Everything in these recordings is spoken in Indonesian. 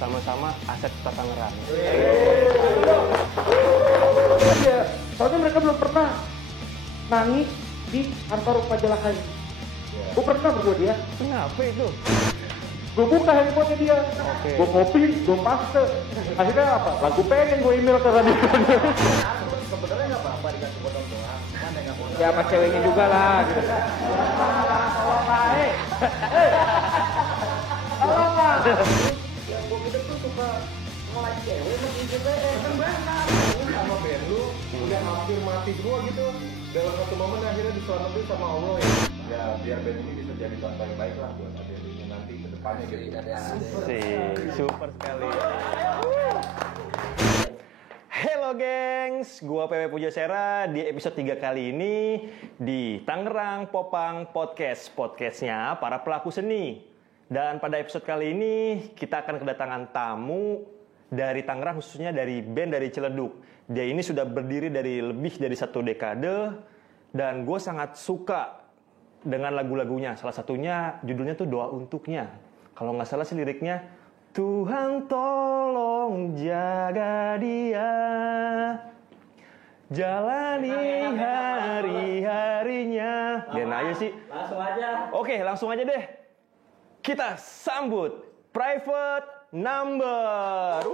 bersama-sama Aset Kota Tangerang. Iya, soalnya mereka belum pernah nangis di kantor Pajalakan. Gue pernah berdua dia. Kenapa itu? Gue buka handphonenya dia. Oke. Gue copy, gue paste. Akhirnya apa? Lagu pengen gue email ke radio. Sebenarnya nggak apa-apa dikasih potong doang. Mana nggak potong? Ya sama ceweknya juga lah. Gitu. Tolong lah. Yang gue kita tuh suka nge-like cewek sama IGTN. Kan benar. Sama band lu udah hampir mati semua gitu. Dalam satu momen akhirnya diselamatin sama Allah ya. Ya biar band ini bisa jadi contoh yang baik lah buat adik-adiknya nanti ke depannya gitu. Super sekali. Hello gengs, gua PW Pujasera di episode 3 kali ini di Tangerang Popang Podcast. Podcastnya para pelaku seni. Dan pada episode kali ini kita akan kedatangan tamu dari Tangerang, khususnya dari band dari Ciledug. Dia ini sudah berdiri dari lebih dari 1 dekade dan gue sangat suka dengan lagu-lagunya. Salah satunya judulnya tuh Doa Untuknya. Kalau nggak salah sih liriknya, Tuhan tolong jaga dia, jalani hari-harinya. Gen aja sih. Langsung aja. Oke, langsung aja deh. Kita sambut Private Number.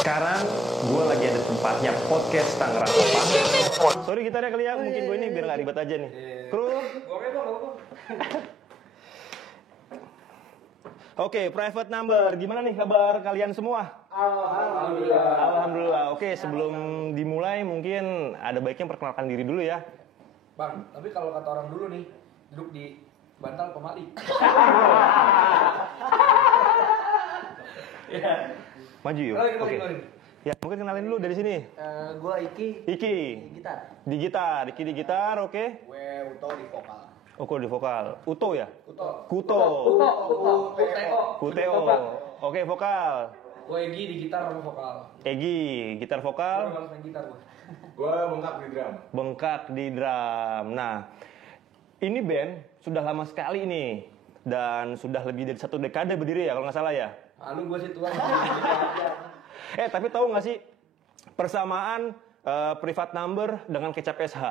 Sekarang gue lagi ada tempatnya podcast Tangerang Popang. Sorry gitarnya kali ya, mungkin gue ini biar nggak ribet aja nih. Kru. Oke, private number. Gimana nih kabar kalian semua? Alhamdulillah. Oke, sebelum dimulai mungkin ada baiknya perkenalkan diri dulu ya. Bang, tapi kalau kata orang dulu nih, duduk di bantal pemali. Maju yuk. Oke. Ya, mungkin kenalin dulu dari sini. Gua Iki. Iki. Gitar. Di gitar, Iki di gitar, oke. Gue Uto di vokal. Uko di vokal. Uto ya? Uto. Kuto. Uteo. Kuteo. Oke, vokal. Gue Egi di gitar sama vokal. Egi, gitar Gue vokal. males main gitar gue. Gua bengkak di drum. Bengkak di drum. Nah, ini band sudah lama sekali nih. Dan sudah lebih dari 1 dekade berdiri ya, kalau nggak salah ya? Malu gue sih tua. Tapi tahu nggak sih persamaan private number dengan kecap SH?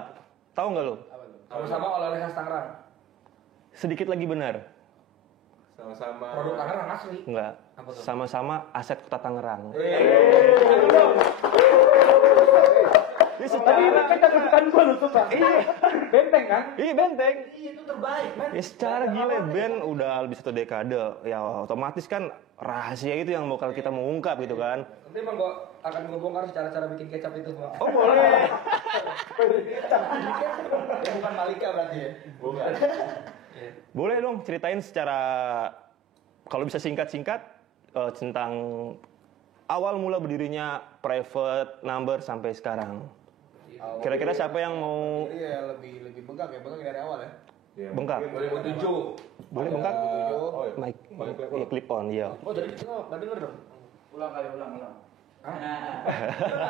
Tahu nggak lo? Sama-sama oleh-oleh khas Tangerang. Sedikit lagi benar. Sama-sama. Produk Tangerang asli. Enggak. Apa tuh? Sama-sama aset kota Tangerang. Ini Tapi ini kan kesukaan gue lu suka. Iya. Benteng kan? Iya benteng. Iya itu terbaik, men. Ya secara gila band udah lebih 1 dekade. Ya otomatis kan rahasia itu yang bakal kita mau ungkap gitu kan. Nanti emang gue akan gue bongkar cara-cara bikin kecap itu. Bang. Oh boleh. Ya, bukan Malika berarti ya. Bukan. Boleh dong ceritain secara kalau bisa singkat-singkat tentang awal mula berdirinya private number sampai sekarang. Kira-kira siapa yang mau Iya, lebih bengkak ya, bengkak dari awal ya. Ya, Bengkak? mungkin 2007. boleh bengkak? Oh, iya. Mic, ya, clip on, iya. Oh, jadi kita nggak denger dong? Ulang. Hah?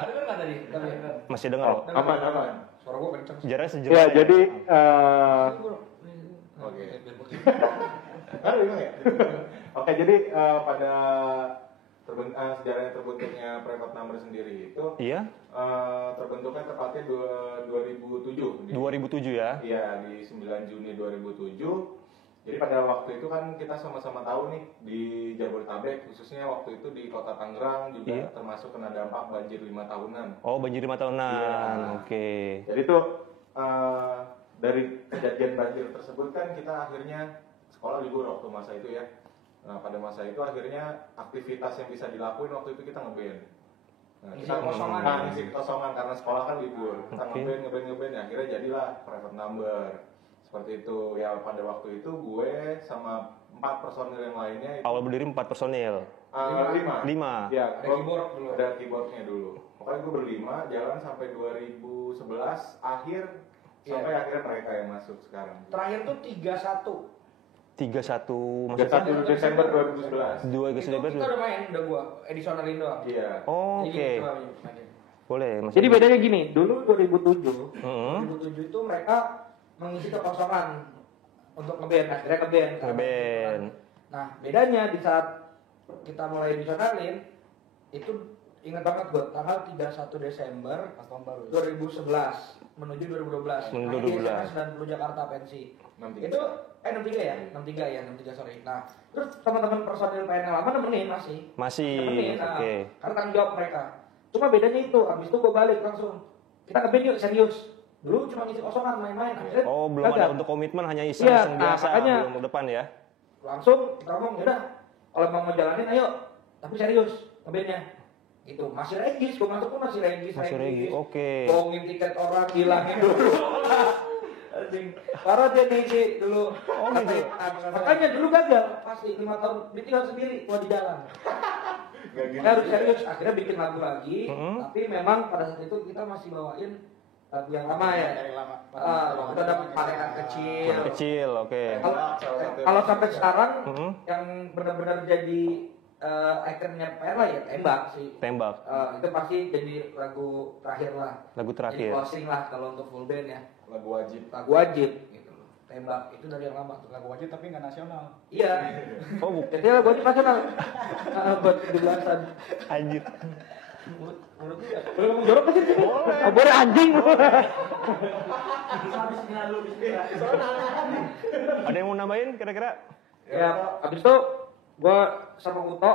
Denger nggak tadi? Masih dengar? Aman. Suara gue kenceng sih. Jaraknya sejenak. Ya, jadi Oke. Kan bingung ya? Oke, jadi pada sejarahnya terbentuknya private number sendiri itu Iya, terbentuknya tepatnya 2007. 2007 ya. Iya, di 9 Juni 2007. Jadi pada waktu itu kan kita sama-sama tahu nih di Jabodetabek, khususnya waktu itu di Kota Tangerang juga Iya. termasuk kena dampak banjir 5 tahunan. Oh, banjir 5 tahunan. Iya. Oke. Jadi tuh dari kejadian banjir tersebut kan kita akhirnya sekolah libur waktu masa itu ya. Nah pada masa itu akhirnya aktivitas yang bisa dilakuin waktu itu kita ngeband. Nah, Ngisi kita kekosongan. ngisi kekosongan karena sekolah kan libur. Kita Oke. ngeband ya akhirnya jadilah private number. Seperti itu ya pada waktu itu gue sama 4 personil yang lainnya itu, Awal berdiri 4 personil. 5. Ya, Ada keyboard dulu. Ada keyboardnya dulu. Pokoknya gue berlima jalan sampai 2011 akhir sampai akhirnya mereka yang masuk sekarang. Terakhir tuh 31. 31 maksudnya 31 Desember 2011. 2 Itu Desember. kita udah main, udah gua editionalin doang. Iya. Oh, Jadi oke. gitu mainnya. Boleh, Mas. jadi bedanya gini, dulu 2007 Heeh. 2007 itu mereka mengisi kekosongan untuk ngeband, akhirnya ngeband. Ngeband. Nah, bedanya di saat kita mulai editionalin itu ingat banget gua tanggal 31 Desember tahun baru 2011 menuju 2012. Menuju Nah, 2012. 90 Jakarta pensi. 63. Itu 63 ya? 63 sorry. Nah, terus teman-teman personil PN yang lama nemenin masih. Masih. Nemenin, Oke. nah, karena tanggung jawab mereka. Cuma bedanya itu, habis itu gue balik langsung. Kita ngeband yuk serius. Dulu cuma ngisi kosongan main-main. Akhirnya Oh, belum gagal. ada untuk komitmen, hanya Iya, iseng-iseng nah, biasa, makanya- belum ke depan ya. Langsung kita ngomong, yaudah kalau mau jalanin ayo. Tapi serius ngebandnya. Gitu, masih regis, gue masuk pun masih regis. Masih regis, oke. Bohongin tiket orang, bilangin dulu. Anjing, parah dia ngisi dulu. Oh, gitu. Makanya dulu gagal, pasti 5 tahun ditinggal sendiri, gua di jalan. Nggak gitu. Kita harus serius, akhirnya bikin lagu lagi. Mm-hmm. Tapi memang pada saat itu kita masih bawain lagu yang lama ya. Dari lama. Kita dapat parekan kecil. Kecil, oke. Kalau sampai sekarang Mm-hmm. yang benar-benar jadi ikonnya PR lah ya tembak sih. Tembak, Itu pasti jadi lagu terakhir lah. lagu Jadi terakhir. closing lah kalau untuk full band ya. Lagu wajib. Lagu wajib gitu loh. Tembak itu dari yang lama tuh. Lagu wajib tapi nggak nasional. Iya. Oh, bukan. Jadi lagu wajib nasional. Buat 17-an. Anjir. Menurut gue ya. boleh ngomong jorok ke sini? Oh, boleh anjing. Ada yang mau nambahin kira-kira? Ya, habis itu Gue sama Uto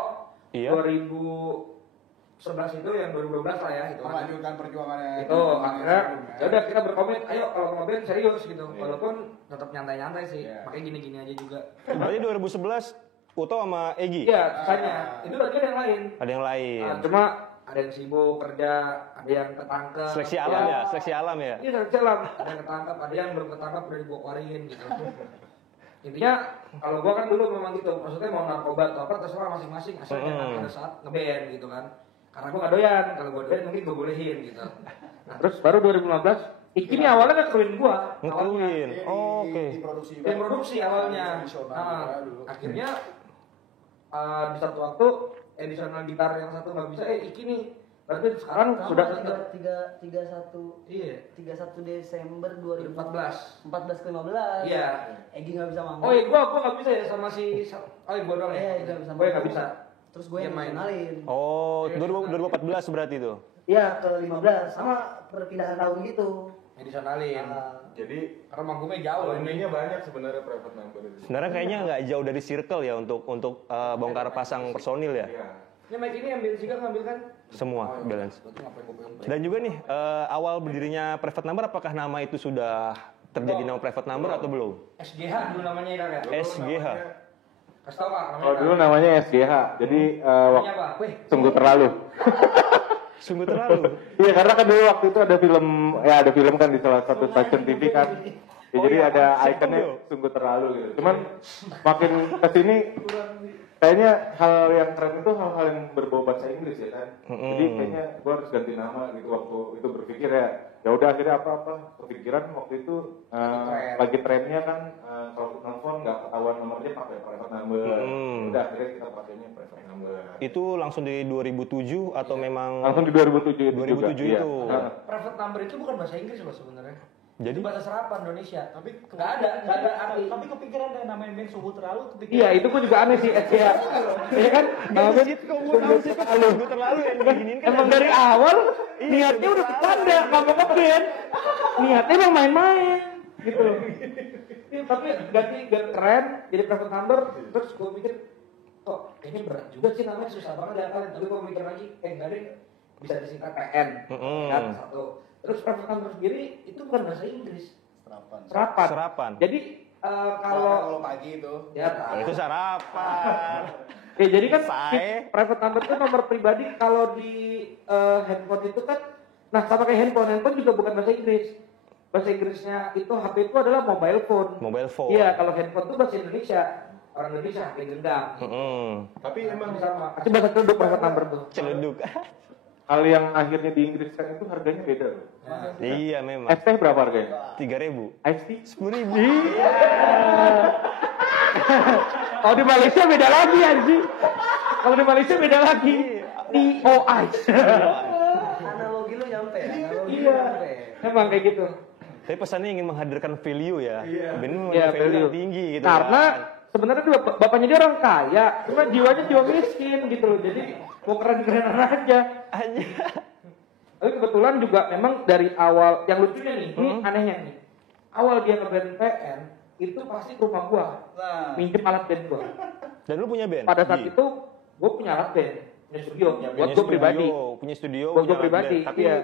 Iya. 2011 itu yang 2012 lah ya itu. Melanjutkan perjuangannya. Itu akhirnya ya udah kita berkomit, ayo kalau mau band serius gitu. Iya. Walaupun tetap nyantai-nyantai sih. Iya. Makanya gini-gini aja juga. Berarti 2011 Uto sama Egi? Iya, sisanya. Itu lagi ada yang lain. Ada yang lain. Cuma ada yang sibuk kerja, ada yang ketangkep. Seleksi alam ya, seleksi alam ya. Iya, seleksi alam. Ada yang ketangkep, ada yang belum ketangkep udah dibawa keluarin gitu. Intinya kalau gua kan dulu memang gitu, maksudnya mau narkoba atau apa terserah masing-masing, asal jangan pada saat ngeband gitu kan. Karena gua gak doyan, kalau gua doyan mungkin gua bolehin gitu. Nah terus baru 2015, Iki ini awalnya ngekruin gua. Ngekruin. Oh, oke. Di produksi awalnya. Nah, akhirnya di satu waktu edisional gitar yang satu nggak bisa, Iki nih. Berarti sekarang sudah 31 iya 31 Desember 2014. 14 ke 15. Iya. Egi nggak bisa manggung. Oh iya, gua nggak bisa ya sama si gua doang ya. Nggak bisa Gua nggak bisa. Terus gue Dia yang main. kenalin. Oh, 2014 berarti itu. Iya, ke 15 sama perpindahan tahun gitu. Edisionalin. Jadi Karena manggungnya jauh ini. ininya banyak sebenarnya private number itu. Sebenarnya kayaknya nggak jauh dari circle ya untuk bongkar pasang personil ya. Iya. Ini mic ini ambil Siga ngambil kan? Semua balance. Berarti ngapain gua pegang? Dan juga nih awal berdirinya private number apakah nama itu sudah terjadi nama private number atau belum? SGH dulu namanya ya kan? SGH. Kasih tau Kak namanya. Kalau dulu namanya SGH, jadi Namanya apa? Wih, sungguh terlalu. Sungguh terlalu. Iya karena kan dulu waktu itu ada film kan di salah satu stasiun TV kan. Ya, jadi ada ikonnya sungguh terlalu gitu. Cuman makin kesini kayaknya hal yang keren itu hal-hal yang berbau bahasa Inggris ya kan. Jadi kayaknya gue harus ganti nama gitu waktu itu berpikir ya. Ya udah akhirnya apa-apa kepikiran waktu itu lagi trennya kan kalau telepon nggak ketahuan nomornya pakai private number. Udah akhirnya kita pakainya private number. Itu langsung di 2007 atau memang Langsung di 2007 itu 2007 juga. itu. Iya. private number itu bukan bahasa Inggris loh sebenarnya. Jadi? Itu bahasa serapan Indonesia. Tapi nggak ada arti. Tapi kepikiran deh namanya band sungguh terlalu kepikiran. Iya, itu gue juga aneh sih SGH. Iya kan? Sungguh terlalu yang diginiin kan. Emang dari awal niatnya udah bercanda, nggak mau ngeband. Niatnya emang main-main gitu. Tapi ganti keren jadi private number. Terus gue mikir, kok kayaknya berat juga sih namanya susah banget ya kalian. Tapi gue mikir lagi, enggak deh bisa disingkat PN. Kan satu. Terus private number sendiri itu bukan bahasa Inggris. Serapan. Serapan. Jadi kalau pagi itu. ya Itu sarapan. Ya jadi kan Saya. private number itu nomor pribadi kalau di handphone itu kan, nah sama kayak handphone juga bukan bahasa Inggris. Bahasa Inggrisnya itu HP itu adalah mobile phone. Mobile phone. Iya, kalau handphone itu bahasa Indonesia. Orang Indonesia HP genggam. Tapi emang Sama. Itu bahasa keduduk private number tuh. Celuduk. Hal yang akhirnya diinggriskan itu harganya beda loh. Iya memang. ST berapa harganya? 3.000. Ice tea? 10.000. Kalau di Malaysia beda lagi anjing. Kalau di Malaysia beda lagi. TO Ice. Analogi lu nyampe ya. Analogi lu Iya. nyampe. Emang kayak gitu. Tapi pesannya ingin menghadirkan value ya. Benar Iya, value yang value. tinggi gitu. Karena kan. sebenarnya dia bapaknya dia orang kaya, cuma jiwanya jiwa miskin gitu loh. Jadi mau keren-kerenan aja. Tapi kebetulan juga memang dari awal yang lucunya nih, ini anehnya nih. Awal dia ngeband PN itu pasti ke rumah gua, minjem alat band gua. Dan lu punya band? Pada saat Gi? itu gua punya alat band, punya studio, buat Punya gua pribadi. Punya studio, Buat punya gua pribadi, band. Tapi iya.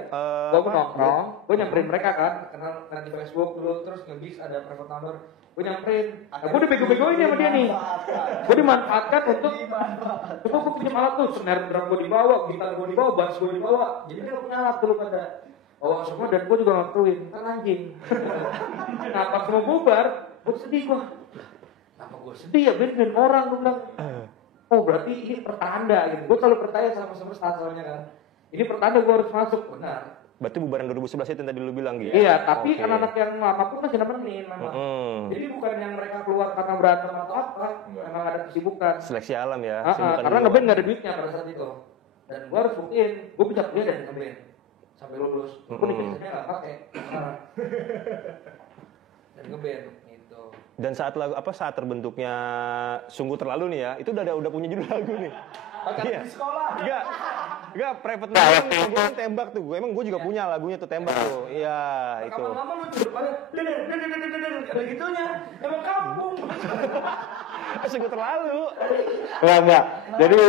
Gua apa? nongkrong, gua nyamperin mereka kan. kenal di Facebook dulu terus nge-gigs ada private number. Gue nyamperin, nah, gue udah bego-begoin sama dia nih. Gue dimanfaatkan untuk, coba gue punya alat tuh, snare drum gue dibawa, gitar gue dibawa, bass gue dibawa. Jadi dia punya alat dulu pada bawa semua dan gue juga ngakruin, kan anjing. Nah pas mau bubar, gue sedih gue. Kenapa gue sedih ya, band orang, gue bilang. Oh berarti ini pertanda gitu. Gue selalu percaya sama semesta soalnya kan. Ini pertanda gue harus masuk, benar. Berarti bubaran 2011 itu yang tadi lu bilang gitu. Iya, tapi Oke. anak-anak yang lama pun masih nemenin memang. Jadi bukan yang mereka keluar karena berantem atau apa, memang ada kesibukan. Seleksi alam ya. Karena sibukan di luar. ngeband gak ada duitnya pada saat itu. Dan gue harus buktiin, gue bisa kuliah dari ngeband sampai lulus. Gue ijazahnya nggak pakai. Dan ngeband gitu. Dan saat terbentuknya Sungguh Terlalu nih ya, itu udah punya judul lagu nih. Iya. Enggak, private number gue kan tembak tuh. Gue juga punya lagunya tuh tembak tuh. Iya, itu. Lama-lama lu depannya ada gitunya. Emang kampung. Kenapa sungguh terlalu? Enggak. Jadi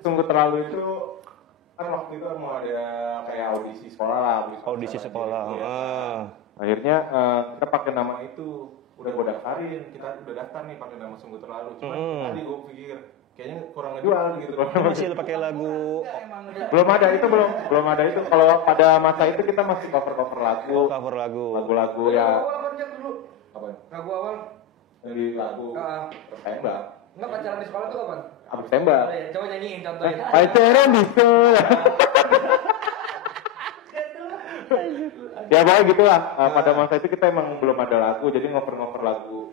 sungguh terlalu itu kan waktu itu mau ada kayak audisi sekolah lah. Audisi sekolah. Gitu, ya. Ah. Akhirnya kita pakai nama itu. Udah gue daftarin, kita udah daftar nih pakai nama sungguh terlalu. Cuman tadi gue pikir kayaknya kurang ngejual gitu. Masih lu pakai lagu Belum ada itu belum ada itu. Kalau pada masa itu kita masih cover lagu. cover lagu. Lagu-lagu Lagu ya. awal apa Jack, dulu? Apa? Lagu awal. Dari lagu tembak. Enggak, pacaran di sekolah tuh kapan? Abis tembak. Oh, iya. Coba nyanyiin, contohin. Pacaran di sekolah. Ya pokoknya gitulah. Pada masa itu kita emang belum ada lagu, jadi ngoper lagu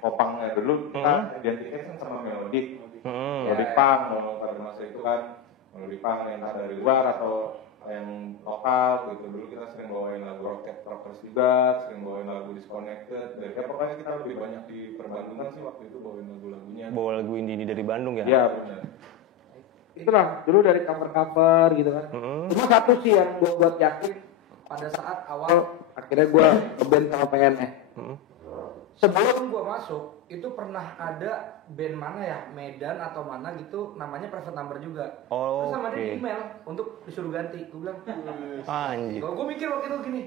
popangnya dulu kita identifikasi sama melodi. Melodi punk pada masa itu kan melodi punk yang dari luar atau yang lokal gitu. Dulu kita sering bawain lagu Rockers juga, sering bawain lagu Disconnected. Dari pokoknya kita lebih banyak diperbantukan sih waktu itu bawain lagu-lagunya. Bawa lagu indie dari Bandung ya? Iya benar. Itulah dulu dari cover-cover gitu kan. Cuma satu sih yang gue buat yakin pada saat awal akhirnya gue ngeband sama PNS. Sebelum gue masuk itu pernah ada band mana ya, Medan atau mana gitu, namanya Private Number juga. Oh, terus sama dia oke. di email untuk disuruh ganti. Gue bilang, Anjir. gue mikir waktu itu gini,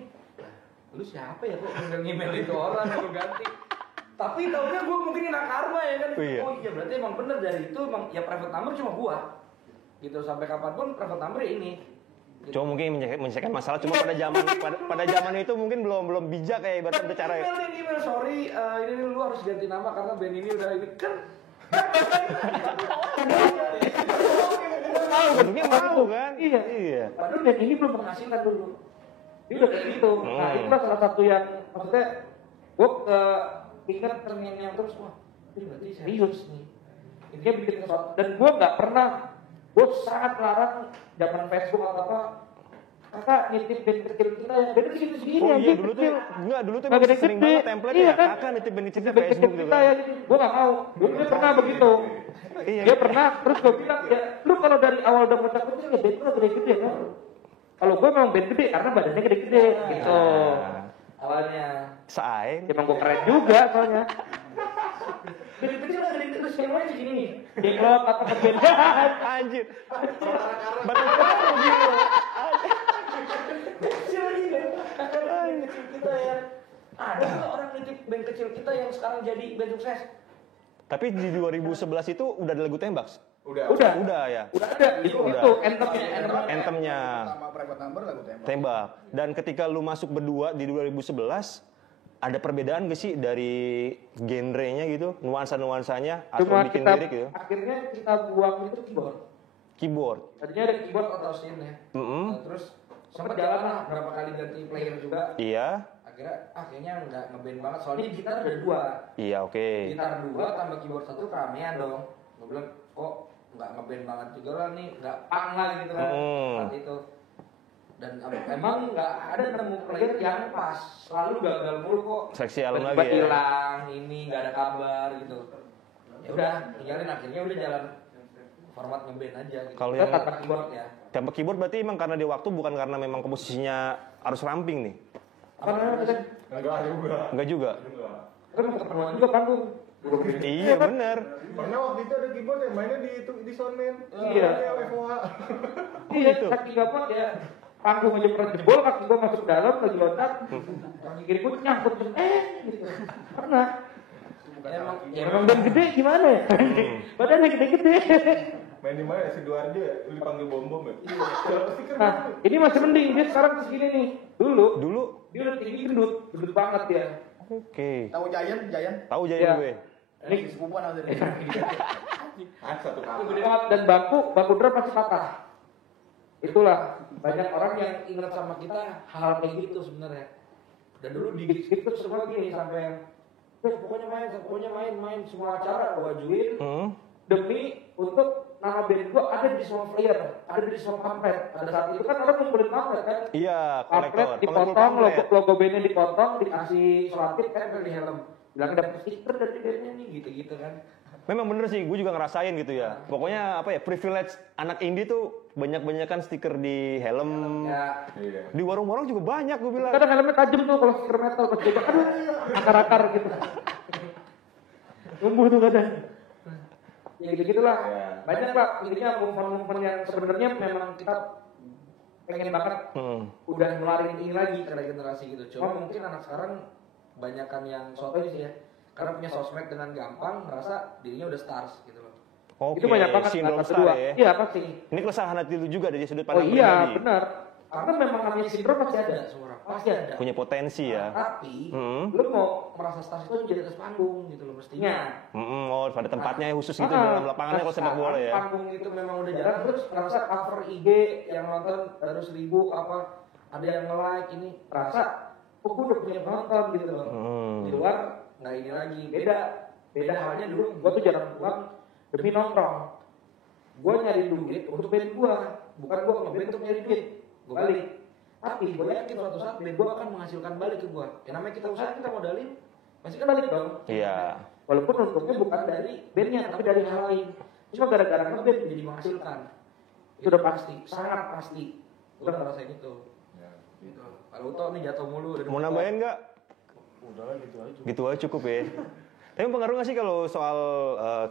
lu siapa ya kok email itu orang yang lu ganti? Tapi taunya gue mungkin kena karma ya kan. Iya. Oh iya berarti emang bener dari itu emang ya Private Number cuma gua. Gitu sampai kapanpun Private Number ini. Gitu. Cuma mungkin menyelesaikan masalah, cuma pada zaman itu mungkin belum bijak kayak ibaratnya cara ya. Email, sorry, ini lu harus ganti nama karena band ini udah ini kan. Bentuknya mau kan? Iya. Padahal band ini belum menghasilkan dulu. Dia udah kayak gitu. Nah itulah salah satu yang maksudnya gua ingat terngiang-ngiang terus, wah ini berarti serius nih. Ini bikin sesuatu dan gua nggak pernah. Gue sangat larang zaman Facebook atau apa. Kakak nitip band kecil kita yang band kecil segini Oh aja iya dulu tuh, Gede-gede. sering banget template Iya ya. kan? Kakak nitip band kecil band Facebook kecil gitu kita kan. ya. Gue nggak mau. Dulu dia pernah begitu. Iya. Dia pernah. Terus gue bilang ya, lu kalau dari awal udah mau cakep ya band lu gede-gede kan. Kalau gue memang band gede karena badannya gede-gede gitu. Awalnya. Saing. Emang gue keren juga soalnya. Band kecil lah gede-gede terus yang lain segini nih. Jenglot atau band. Anjir. Batas begitu. Kita ya ada nggak orang nitip band kecil kita yang sekarang jadi band sukses? Tapi di 2011 itu udah ada lagu tembak. Udah ya. Udah ada itu Anthemnya Sama Private Number lagu tembak. tembak. Dan ketika lu masuk berdua di 2011 ada perbedaan gak sih dari genrenya gitu, nuansa-nuansanya atau Cuma bikin kita lirik gitu? akhirnya kita buang itu keyboard. Keyboard. Tadinya ada keyboard atau synth ya. Nah, terus sempat jalan lah berapa kali ganti player juga. Iya. Akhirnya kayaknya nggak ngeband banget soalnya gitar ada 2. Iya, oke. Gitar 2 tambah keyboard 1 keramaian dong. Gue bilang kok nggak ngeband banget juga lah nih, nggak pang lah gitu kan saat itu. Dan emang nggak ada nemu player yang pas, selalu gagal mulu kok. Seksi album Tiba-tiba lagi ya. hilang, ini nggak ada kabar gitu. Ya udah, tinggalin akhirnya udah jalan format ngeband aja gitu. Kalau Kita yang- tanpa keyboard ya. Tembak keyboard berarti emang karena di waktu bukan karena memang komposisinya harus ramping nih. Apa namanya kita? Enggak juga. Kan mau keperluan juga panggung. Iya bener. Pernah waktu itu ada keyboard yang mainnya di Soundman. Iya. FOH. Iya, gitu. saking gabut ya. Panggung aja pernah jebol, kaki gua masuk dalam lagi loncat. Kaki kiri gua nyangkut gitu. Pernah. Ya memang band gede gimana ya? Badannya gede-gede. Main di mana? Sidoarjo ya? Lu dipanggil bom-bom ya? Iya. Nah, ini masih mending dia sekarang segini nih. Dulu. Dia udah tinggi gendut banget ya. Oke. Tahu Giant? Tahu Iya. Jayan gue. Ini Sepupuan ada. satu kali. gede banget dan bangku drum pasti patah. Itulah banyak orang yang ingat sama kita hal kayak gitu sebenarnya. Dan dulu di gigs itu semua gini sampai pokoknya main semua acara gua ajuin demi untuk nama band gua ada di semua flyer, ada di semua pamflet. Pada saat itu kan orang ngumpulin pamflet kan. Iya, Pamflet kolektor. dipotong, logo bandnya dipotong, dikasih selotip tempel di helm. Bilang dapet stiker dari bandnya nih, gitu-gitu kan. Memang bener sih, gue juga ngerasain gitu ya. Pokoknya apa ya, privilege anak indie tuh banyak-banyakan stiker di helm. Ya, Di warung-warung juga banyak gue bilang. kadang helmnya tajam tuh kalau stiker metal pas coba aduh akar-akar gitu. Tumbuh tuh kadang. Ya gitu-gitulah. Ya. Banyak Pak, intinya momen-momen yang sebenarnya memang kita pengen banget udah ngeluarin ini lagi ke generasi gitu. Cuma mungkin anak sekarang banyakan yang sotoy sih ya. Karena punya sosmed dengan gampang merasa dirinya udah stars gitu loh. Oke, Itu banyak banget sindrom kata star kedua. ya. Iya pasti. Ini keresahan hati lu juga dari sudut Oh pandang iya pribadi. benar. Karena memang namanya sindrom pasti ada semua orang. Pasti ada. Punya potensi ya. Tapi Hmm. lu mau merasa stars itu jadi atas panggung gitu loh mestinya. Oh, pada tempatnya khusus gitu dalam lapangannya kalau sepak bola ya. Panggung itu memang udah jalan terus ngerasa cover IG yang nonton baru 1000 apa ada yang nge-like ini rasa gue udah punya penonton gitu loh. Di luar nggak ini lagi beda halnya dulu gue tuh jarang pulang demi nongkrong. Gue nyari duit untuk band gue, bukan gue ngeband untuk nyari duit. Gue balik. Tapi gue yakin suatu saat band gue akan menghasilkan balik ke gue. Yang namanya kita usaha kita modalin, pasti kan balik dong. Iya. Walaupun untungnya bukan dari bandnya, tapi dari hal lain. Cuma gara-gara ngeband jadi menghasilkan. Itu udah pasti, sangat pasti. Gue udah ngerasain itu. Gitu. Kalau Uto nih jatuh mulu. Mau nambahin nggak? Udahlah gitu aja. Gitu aja cukup ya. Tapi pengaruh nggak sih kalau soal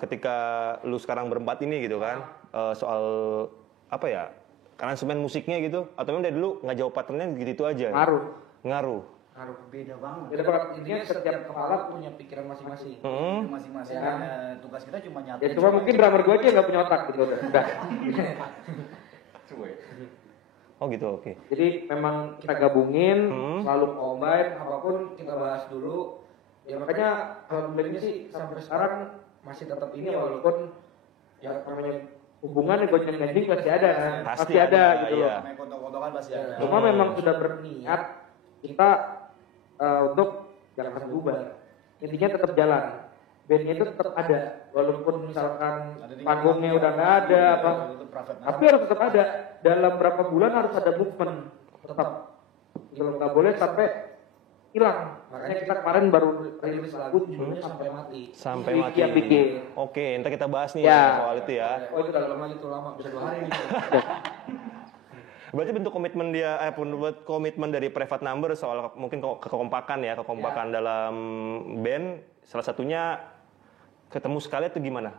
ketika lu sekarang berempat ini gitu kan, soal apa ya, aransemen musiknya gitu, atau memang dari dulu nggak jauh patternnya gitu aja? Ngaruh. Ngaruh beda banget. Beda banget. Intinya setiap kepala punya pikiran masing-masing. Masing-masing Ya. tugas kita cuma nyatu. Ya cuma mungkin drummer gue aja nggak punya otak gitu udah. Oh gitu, oke. Jadi memang kita gabungin, selalu combine, apapun kita bahas dulu. Ya makanya alhamdulillah sih sampai sekarang masih tetap ini walaupun ya namanya hubungan gue mending pasti ada kan. Pasti ada ada, gitu loh. iya. Main kontok-kontokan pasti ada. Cuma memang sudah berniat kita untuk jangan bubar. Intinya tetap jalan. Bandnya itu tetap ada, walaupun misalkan panggungnya udah nggak ada, apa, tapi harus tetap ada. Dalam berapa bulan harus ada movement, tetap. Kalau nggak boleh sampai hilang. Makanya kita kemarin baru rilis lagu judulnya Sampai Mati. Sampai Vicky mati. yang bikin. Oke, ntar kita bahas nih Ya. soal itu ya. Oh itu udah lama itu lama bisa 2 hari nih. Berarti bentuk komitmen dia, buat komitmen dari Private Number soal mungkin kekompakan ya, kekompakan dalam band. Salah satunya ketemu sekali itu gimana?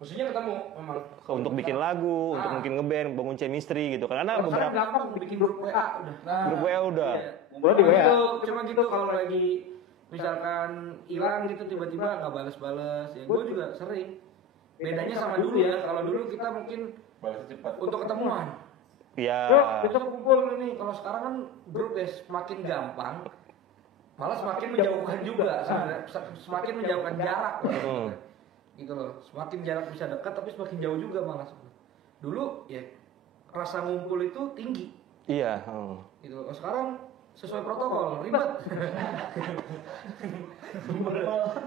Maksudnya ketemu memang. Untuk bikin lagu, untuk mungkin ngeband, bangun chemistry gitu. Karena Sekarang beberapa gampang bikin grup WA udah. grup WA udah. Mulai di WA. Cuma gitu kalau lagi misalkan hilang gitu tiba-tiba nggak balas-balas. Ya gue juga sering. Bedanya sama dulu ya. Kalau dulu kita mungkin Balas cepat. untuk ketemuan. Iya. Yuk besok kumpul nih. Kalau sekarang kan grup ya semakin gampang. Malah semakin menjauhkan juga sebenarnya. Semakin menjauhkan jarak. Gitu loh. Semakin jarak bisa dekat tapi semakin jauh juga malah. Dulu ya rasa ngumpul itu tinggi. Iya. Gitu loh. Sekarang sesuai protokol ribet.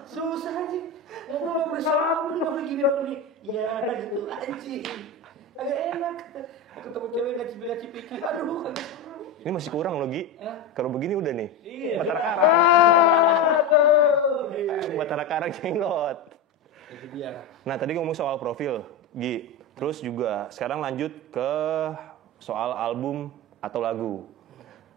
Susah aja. Ngobrol bersalaman nggak boleh gini nih. Ya gitu anjing. Agak enak. Ketemu cewek ngaci pikir. Aduh. Ini masih kurang loh, Gi. Kalau begini udah nih. Iya. Batara Karang. Batara Karang jenglot. Itu dia. Nah, tadi ngomong soal profil, Gi. Terus juga sekarang lanjut ke soal album atau lagu.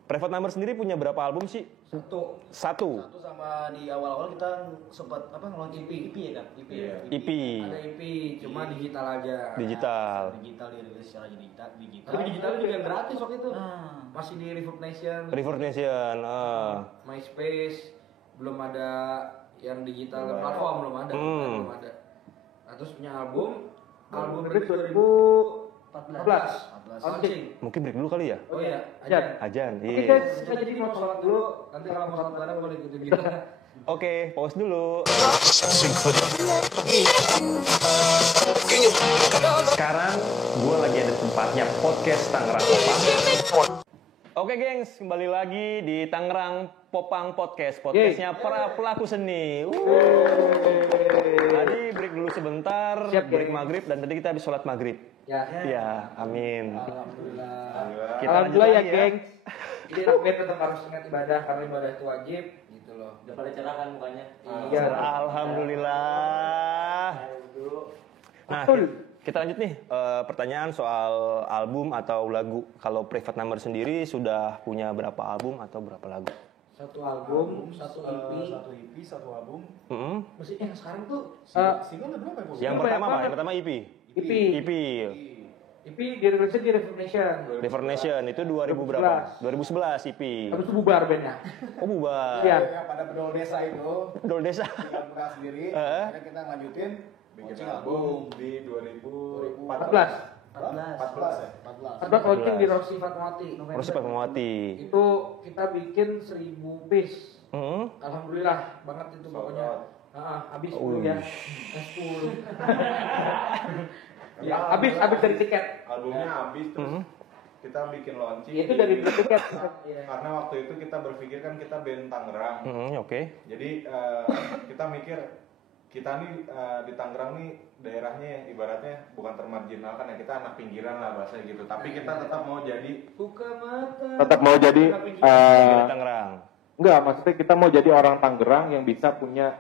Private Number sendiri punya berapa album sih? Satu. Satu. Satu sama di awal-awal kita sempat ngeluarin EP ya kan? EP. EP. Ada EP, cuma digital aja. Digital. Digital dirilis secara digital. Tapi digital juga yang gratis waktu itu. Nah. Masih di Reverb Nation. Reverb Nation. MySpace belum ada yang digital platform belum ada. Belum ada. Nah, terus punya album rilis 2014 launching. Mungkin break dulu kali ya? Oh iya, Ajan. Oke Iya. guys, kita jadi mau sholat dulu. Nanti kalau mau sholat bareng boleh ikutin kita. Oke, pause dulu. Sekarang gue lagi ada tempatnya podcast Tangerang Popang. Oke gengs, kembali lagi di Tangerang Popang Podcast. Podcastnya para pelaku seni. Tadi break dulu sebentar, break maghrib, dan tadi kita habis sholat maghrib. Ya, amin. Alhamdulillah. Kita lanjut Alhamdulillah ya, lagi gengs. Jadi tapi tetap harus ingat ibadah karena ibadah itu wajib gitu loh. Udah pada cerah kan mukanya. Iya. Alhamdulillah. Nah, kita lanjut nih pertanyaan soal album atau lagu. Kalau Private Number sendiri sudah punya berapa album atau berapa lagu? Satu album, satu EP. Satu EP, satu album. Masih yang sekarang tuh Single ada berapa ya, Bos? Yang Banyak pertama apa? banget. Yang pertama EP. EP. EP. EP dirilisnya di Reverb Nation. River Nation itu 2000 berapa? 2011 EP. Habis itu bubar bandnya. Oh bubar. Iya. Yang pada pedol desa itu. Dol Desa. Tinggal buka sendiri. Heeh. Akhirnya kita lanjutin. Bikin launching album di 2014. 14. 14 ya? 14. Ada launching di Roxy Fatmawati. Terus Fatmawati. Itu kita bikin 1000 piece. Hmm? Alhamdulillah banget itu pokoknya. Habis 10 ya. 10. Ya, habis dari tiket. Albumnya habis terus kita bikin launching. Itu dari beli tiket. Karena waktu itu kita berpikir kan kita band Tangerang. Oke. Jadi kita mikir kita nih di Tangerang nih daerahnya ibaratnya bukan termarginalkan ya, kita anak pinggiran lah bahasa gitu. Tapi kita tetap mau jadi Buka mata. Tetap mau jadi Di Tangerang. enggak, maksudnya kita mau jadi orang Tangerang yang bisa punya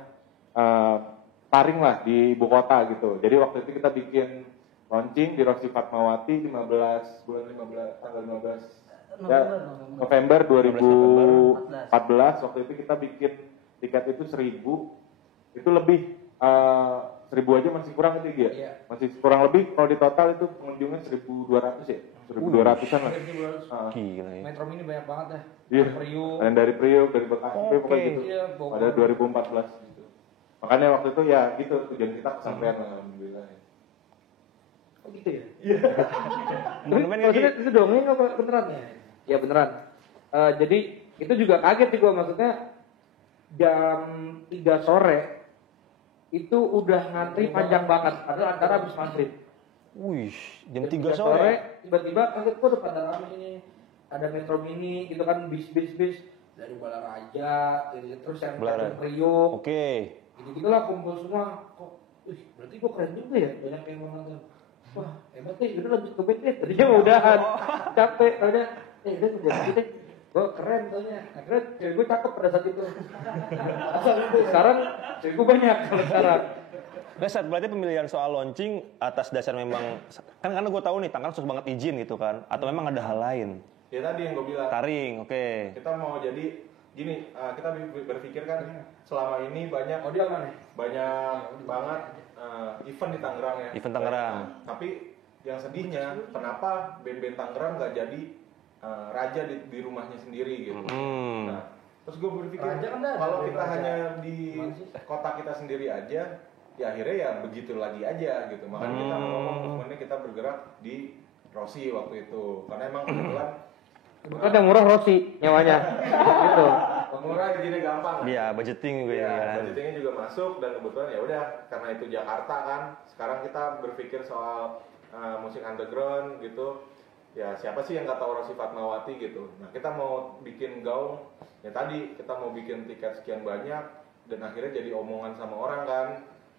taring lah di ibu kota gitu. Jadi waktu itu kita bikin launching di Roxy Fatmawati 15 tanggal 15 ya, November 2014. Waktu itu kita bikin tiket itu 1000. Itu lebih 1000 aja masih kurang itu ya. Iya. Masih kurang lebih kalau di total itu pengunjungnya 1200 ya. 1200-an lah. Gila ya. Metro Mini banyak banget ya. Iya. Priuk. Dan dari Priok, dari Bekasi, Oke. pokoknya gitu. Iya, Bogor. Pada 2014 gitu. Makanya waktu itu ya gitu tujuan kita kesampaian alhamdulillah. Oh gitu ya? Temen-temen nggak, Ki? Maksudnya itu dongeng apa beneran ya? Ya beneran. Jadi itu juga kaget sih gue, maksudnya jam 3 sore itu udah ngantri panjang banget, padahal antara habis maghrib. Wih, jam 3 sore. Tiba-tiba kaget gue udah pada rame ini. Ada Metro Mini gitu kan, bis dari Balaraja, gitu. Terus yang Balaraja. Tanjung Priok, Oke. gitu lah kumpul semua. Kok, berarti gue keren juga ya, banyak yang mau nonton. Wah, hebat deh, udah lanjut ke band deh. Tadinya mau udahan, capek, taunya, udah kerja lagi deh. Gue keren taunya. Akhirnya cewek gue cakep pada saat itu. Sekarang cewek gue banyak kalau sekarang. Nah, saat berarti pemilihan soal launching atas dasar memang kan karena gue tahu nih Tangerang susah banget izin gitu kan, atau memang ada hal lain? ya tadi yang gue bilang. Taring, oke. Kita mau jadi gini, kita berpikir kan selama ini banyak Oh dia mana? banyak banget event di Tangerang ya. Event Tangerang. Nah, tapi yang sedihnya kenapa band-band Tangerang nggak jadi raja di rumahnya sendiri gitu. Nah, terus gue berpikir Raja kan ada, kalau band kita raja. hanya di kota kita sendiri aja, ya akhirnya ya begitu lagi aja gitu. Makanya kita ngomong sebenarnya kita bergerak di Roxy waktu itu, karena emang kebetulan Bukan yang murah Rossi nyawanya. Gitu. murah izinnya gampang. Iya, budgeting gue Iya, kan. budgetingnya juga masuk dan kebetulan ya udah karena itu Jakarta kan. Sekarang kita berpikir soal musik underground gitu. Ya siapa sih yang nggak tahu Roxy Fatmawati gitu. Nah kita mau bikin gaung. Ya tadi kita mau bikin tiket sekian banyak dan akhirnya jadi omongan sama orang kan.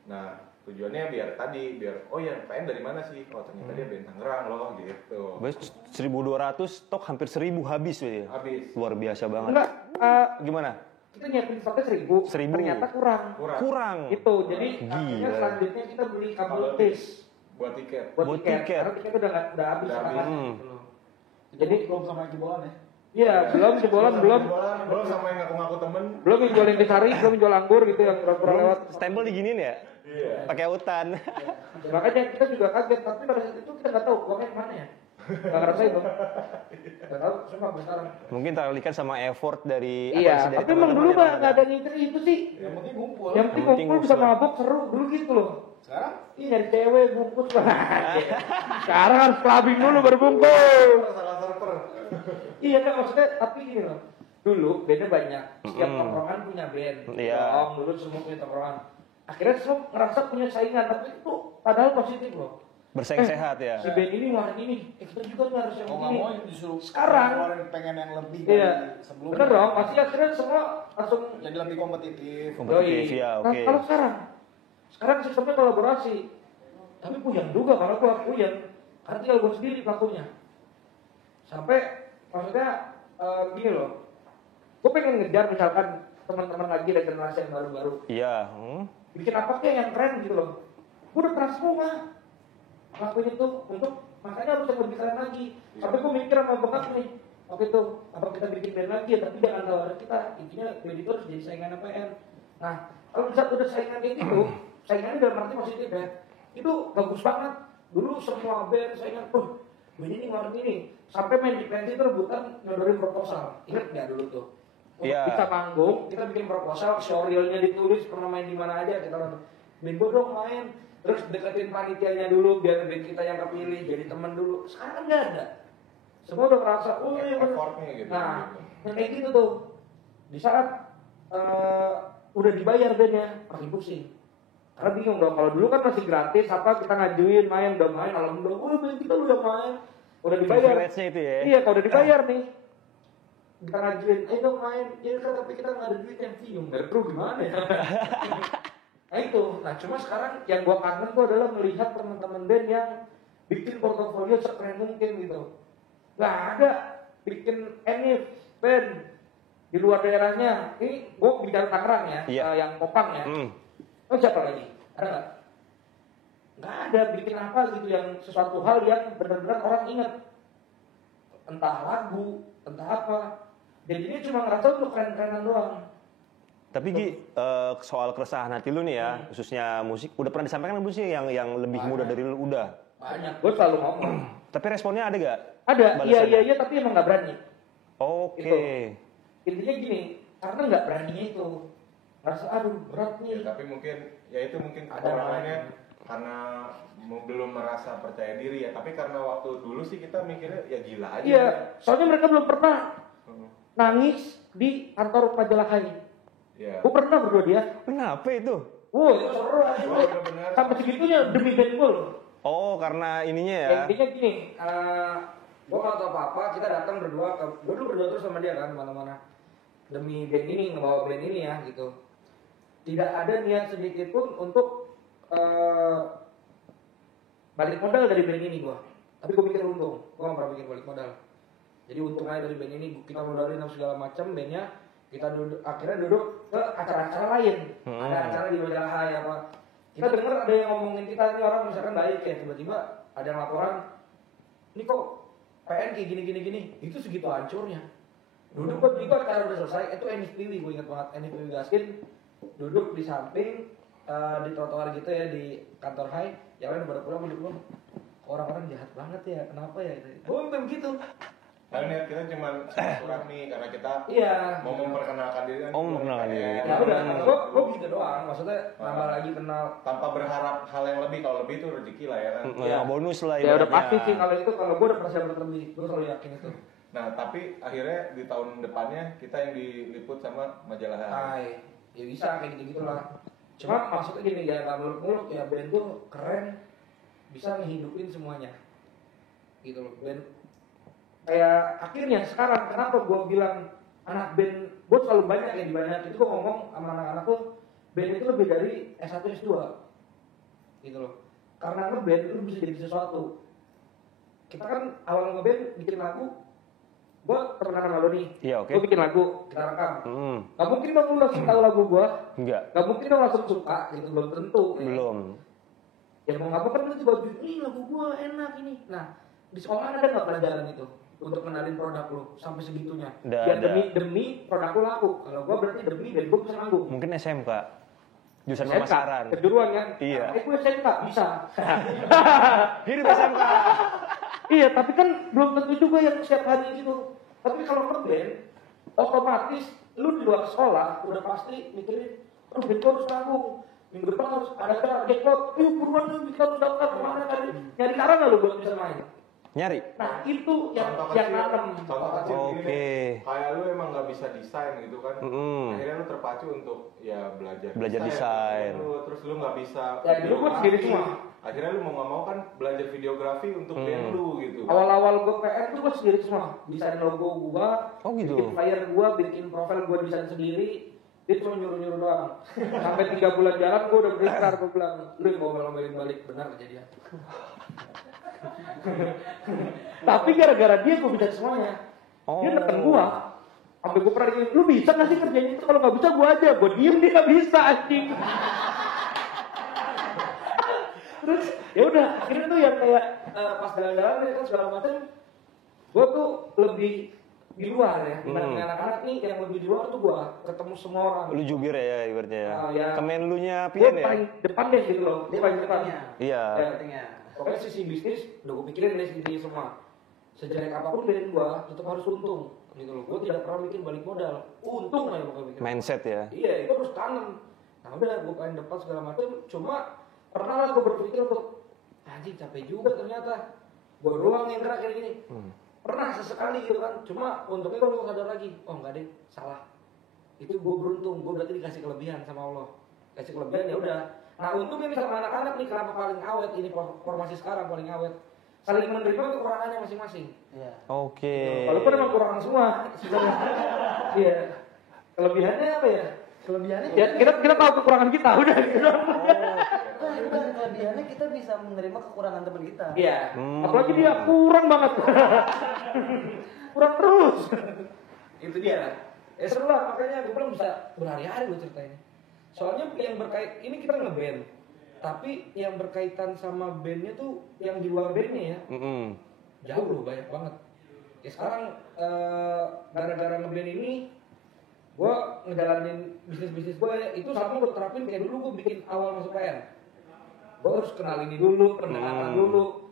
Nah tujuannya biar oh ya PN dari mana sih? Oh ternyata dia band Tangerang loh gitu. Berarti 1.200 stok hampir 1.000 habis berarti ya? Habis. Luar biasa banget. Enggak, Gimana? kita nyiapin stoknya 1000, 1.000. ternyata kurang. Kurang. Gitu, jadi Gila. akhirnya selanjutnya kita beli kabel Kabel tis buat tiket. buat Buat tiket. tiket. Karena tiket udah habis Udah sekarang. habis. Gitu loh. Jadi belum sama jebolan ya? iya, belum jebolan, belum Belum sama yang ngaku-ngaku temen. yang jual intisari, belum jual anggur gitu yang pura-pura lewat. Stempel diginiin ya? Iya. Pakai autan. Makanya kita juga kaget, tapi pada saat itu kita nggak tahu uangnya kemana ya. Nggak ngerasain dong. Nggak tahu, cuma sampai sekarang. Mungkin teralihkan sama effort dari Iya, dari tapi emang dulu teman-teman mah yang nggak ada yang itu sih. Yang penting ngumpul. Yang penting Yang penting ngumpul bisa ngumpul. mabok seru dulu gitu loh. Sekarang Ini nyari cewek bungkus sekarang harus clubbing dulu baru bungkus. Salah server. Iya kan maksudnya tapi gini loh. Dulu bandnya banyak. Setiap tongkrongan punya band. Iya. Dulu semua punya tongkrongan. Akhirnya semua ngerasa punya saingan, tapi itu padahal positif loh. bersaing sehat ya. Si band ini ngeluarin ini, kita juga nih harus yang mau nggak ini. mau disuruh Sekarang. ngeluarin pengen yang lebih Iya. dari sebelumnya. Bener dong, pasti akhirnya semua langsung Jadi lebih kompetitif. Kompetitif Yoi. ya, Nah, oke. kalau sekarang sistemnya kolaborasi. Tapi puyeng juga kalau gua puyeng. Karena tinggal gua sendiri pelakunya. Sampai maksudnya gini loh. Gua pengen ngejar misalkan teman-teman lagi dari generasi yang baru-baru. Iya. Bikin apa kayak yang keren gitu loh. Gua udah pernah semua ngelakuin itu untuk makanya harus yang lebih keren lagi. Sampai gua mikir sama bokap nih, waktu itu apa kita bikin band lagi ya, tapi jangan tahu ada kita, intinya band itu harus jadi saingan APN. Nah kalau misalnya udah saingan kayak gitu, saingannya dalam arti positif ya, itu bagus banget. Dulu semua band saingan, band ini ngeluarin ini, sampai main di pensi itu rebutan nyodorin proposal, ingat nggak dulu tuh? Untuk bisa manggung, kita bikin proposal, showreelnya ditulis, pernah main di mana aja, kita band gue dong main, terus deketin panitianya dulu biar band kita yang kepilih, jadi teman dulu. Sekarang nggak ada, semua udah merasa, effortnya gitu. Nah, yang kayak gitu tuh, di saat udah dibayar bandnya, pasti pusing. Karena bingung dong, kalau dulu kan masih gratis, apa kita ngajuin main, udah main, alhamdulillah, band kita udah main, udah dibayar. Itu ya. Iya, kalau udah dibayar nih, kita ngajuin, dong main, ya kan tapi kita nggak ada duit yang bingung, terus gimana ya? Nah itu, nah cuma sekarang yang gua kangen tuh adalah melihat teman-teman band yang bikin portofolio sekeren mungkin gitu. Nggak ada bikin enif band di luar daerahnya. Ini gua bicara Tangerang ya, yang Popang ya. Oh siapa lagi? Ada nggak? Nggak ada bikin apa gitu yang sesuatu hal yang benar-benar orang ingat. Entah lagu, entah apa. Jadinya cuma ngerasa untuk keren-kerenan doang. Tapi Gi, soal keresahan hati lu nih ya, khususnya musik, udah pernah disampaikan belum sih yang lebih muda dari lu? Udah. Banyak, gue selalu ngomong. Tapi responnya ada gak? Ada, iya, tapi emang nggak berani. Oke. Gitu. Intinya gini, karena nggak beraninya itu, ngerasa aduh berat nih. Ya, tapi mungkin ada orangnya karena belum merasa percaya diri ya. Tapi karena waktu dulu sih kita mikirnya ya gila aja. Iya, soalnya mereka belum pernah nangis di kantor majalah Hai. Iya. Gue pernah berdua dia. Kenapa itu? Wow, itu seru aja. Sampai segitunya demi band gue loh. Oh, karena ininya ya. Intinya gini, gue nggak tahu apa-apa, kita datang berdua, gue dulu berdua terus sama dia kan, mana-mana. Demi band ini, ngebawa band ini ya, gitu. Tidak ada niat sedikit pun untuk balik modal dari band ini gue. Tapi gue pikir untung, gue nggak pernah pikir balik modal. Jadi untung aja dari band ini, kita modalin segala macam bandnya. Kita akhirnya duduk ke acara-acara lain. Ada acara di majalah Hai apa. Kita dengar ada yang ngomongin kita, ini orang misalkan baik ya, tiba-tiba ada yang laporan, ini kok PN kayak gini. Itu segitu hancurnya. Duduk itu acara udah selesai, itu Enif Piwi, gue ingat banget, Enif Piwi Gaskin duduk di samping di trotoar gitu ya di kantor Hai, yang lain udah pulang, orang-orang jahat banget ya, kenapa ya? Gue memang begitu. Karena niat kita cuma surat nih, karena kita mau memperkenalkan diri kan. Memperkenalkan diri. Ya udah, gue gitu doang. Maksudnya nambah lagi kenal. Tanpa berharap hal yang lebih, kalau lebih itu rezeki lah ya kan. Ya, bonus lah ya udah pasti sih kalau itu, kalau gue udah pernah siap lebih, gue selalu yakin itu. Nah tapi akhirnya di tahun depannya kita yang diliput sama majalah Hai. Ya bisa kayak gitu lah. Cuma maksudnya gini ya, nggak muluk-muluk ya, band tuh keren, bisa ngehidupin semuanya. Gitu loh, band. Kayak akhirnya sekarang kenapa gue bilang anak band, gue selalu banyak yang dibanyak itu, gue ngomong sama anak-anak tuh, band itu lebih dari S1 S2 gitu loh. Karena ngeband lu bisa jadi sesuatu. Kita kan awal ngeband bikin lagu, gue pernah sama lo nih, gue bikin lagu, kita rekam. Gak mungkin dong lu langsung tahu lagu gue, gak mungkin dong langsung suka gitu, belum tentu. Belum. Ya mau ngapa kan lu coba ini lagu gue enak ini. Nah di sekolah ada nggak pelajaran itu? Untuk kenalin produk lo sampai segitunya. Ya demi produk lo laku. Kalau gua berarti demi dan gua bisa manggung. Mungkin SMK. Jurusan pemasaran. Kejuruan kan? Iya. Gua SMK bisa. Hidup SMK. Iya, tapi kan belum tentu juga yang setiap hari gitu. Tapi kalau ngeband, otomatis lu di luar sekolah udah pasti mikirin, band gua harus manggung. Minggu depan harus ada acara jackpot. Buruan lu kita harus daftar kemana tadi? Nyari cara nggak lu buat bisa main? Nyari. Nah itu yang nanam. Contoh kecil gini, kayak lu emang nggak bisa desain gitu kan, akhirnya lu terpacu untuk ya belajar desain. Terus lu nggak bisa. Ya dulu gue sendiri semua. Akhirnya lu mau nggak mau kan belajar videografi untuk band lu gitu. Awal-awal gue PN tuh gue sendiri semua, desain logo gue, bikin flyer gue, bikin profil gue desain sendiri. Dia cuma nyuruh-nyuruh doang. Sampai 3 bulan jalan gue udah berikrar, gue bilang, lu yang mau ngomongin balik, benar kejadian. Tapi gara-gara dia gue bisa semuanya. Dia neken gue. Sampai gue pernah gini, lu bisa gak sih kerjain itu? Kalau gak bisa gue aja, gue diem dia gak bisa anjing. Terus ya udah, akhirnya tuh yang kayak pas jalan-jalan kan segala macam, gue tuh lebih di luar ya, dibanding anak-anak nih yang lebih di luar tuh gue ketemu semua orang. Lu jubir ya ibaratnya ya. Ya. Kemenlunya Dia Pian ya. paling depan deh gitu loh, dia paling depan. Iya. Ya, pokoknya sisi bisnis udah gue pikirin deh sisi semua. Sejelek apapun band gue tetap harus untung gitu loh. Gue tidak pernah mikir balik modal, untung aja pokoknya mikir. Mindset ya. Iya, itu harus tanam. Nah udah gue paling depan segala macam. Cuma pernah lah gue berpikir untuk anjing capek juga ternyata. Gue doang yang gerak kayak gini. Pernah sesekali gitu kan. Cuma untungnya gue sadar lagi, oh enggak deh, salah. Itu gue beruntung, gue berarti dikasih kelebihan sama Allah. Kasih kelebihan ya udah. Nah untungnya nih sama anak-anak nih kenapa paling awet ini formasi sekarang paling awet. Saling menerima kekurangannya masing-masing. Iya. Oke. Walaupun emang kurang semua sebenarnya. Iya. Kelebihannya apa ya? Kelebihannya Ya kita tahu kekurangan kita udah gitu. bukan kelebihannya kita bisa menerima kekurangan teman kita. Iya. Apalagi dia kurang banget. Kurang terus. Itu dia. Seru lah makanya gue belum bisa berhari-hari gue ceritain. Soalnya yang berkait ini kita ngeband. Tapi yang berkaitan sama bandnya tuh yang di luar bandnya ya. Jauh loh banyak banget. Ya sekarang gara-gara ngeband ini gue ngejalanin bisnis gue ya, itu sama gue terapin kayak dulu gue bikin awal masuk PN. Gue harus kenal ini dulu, pendekatan dulu.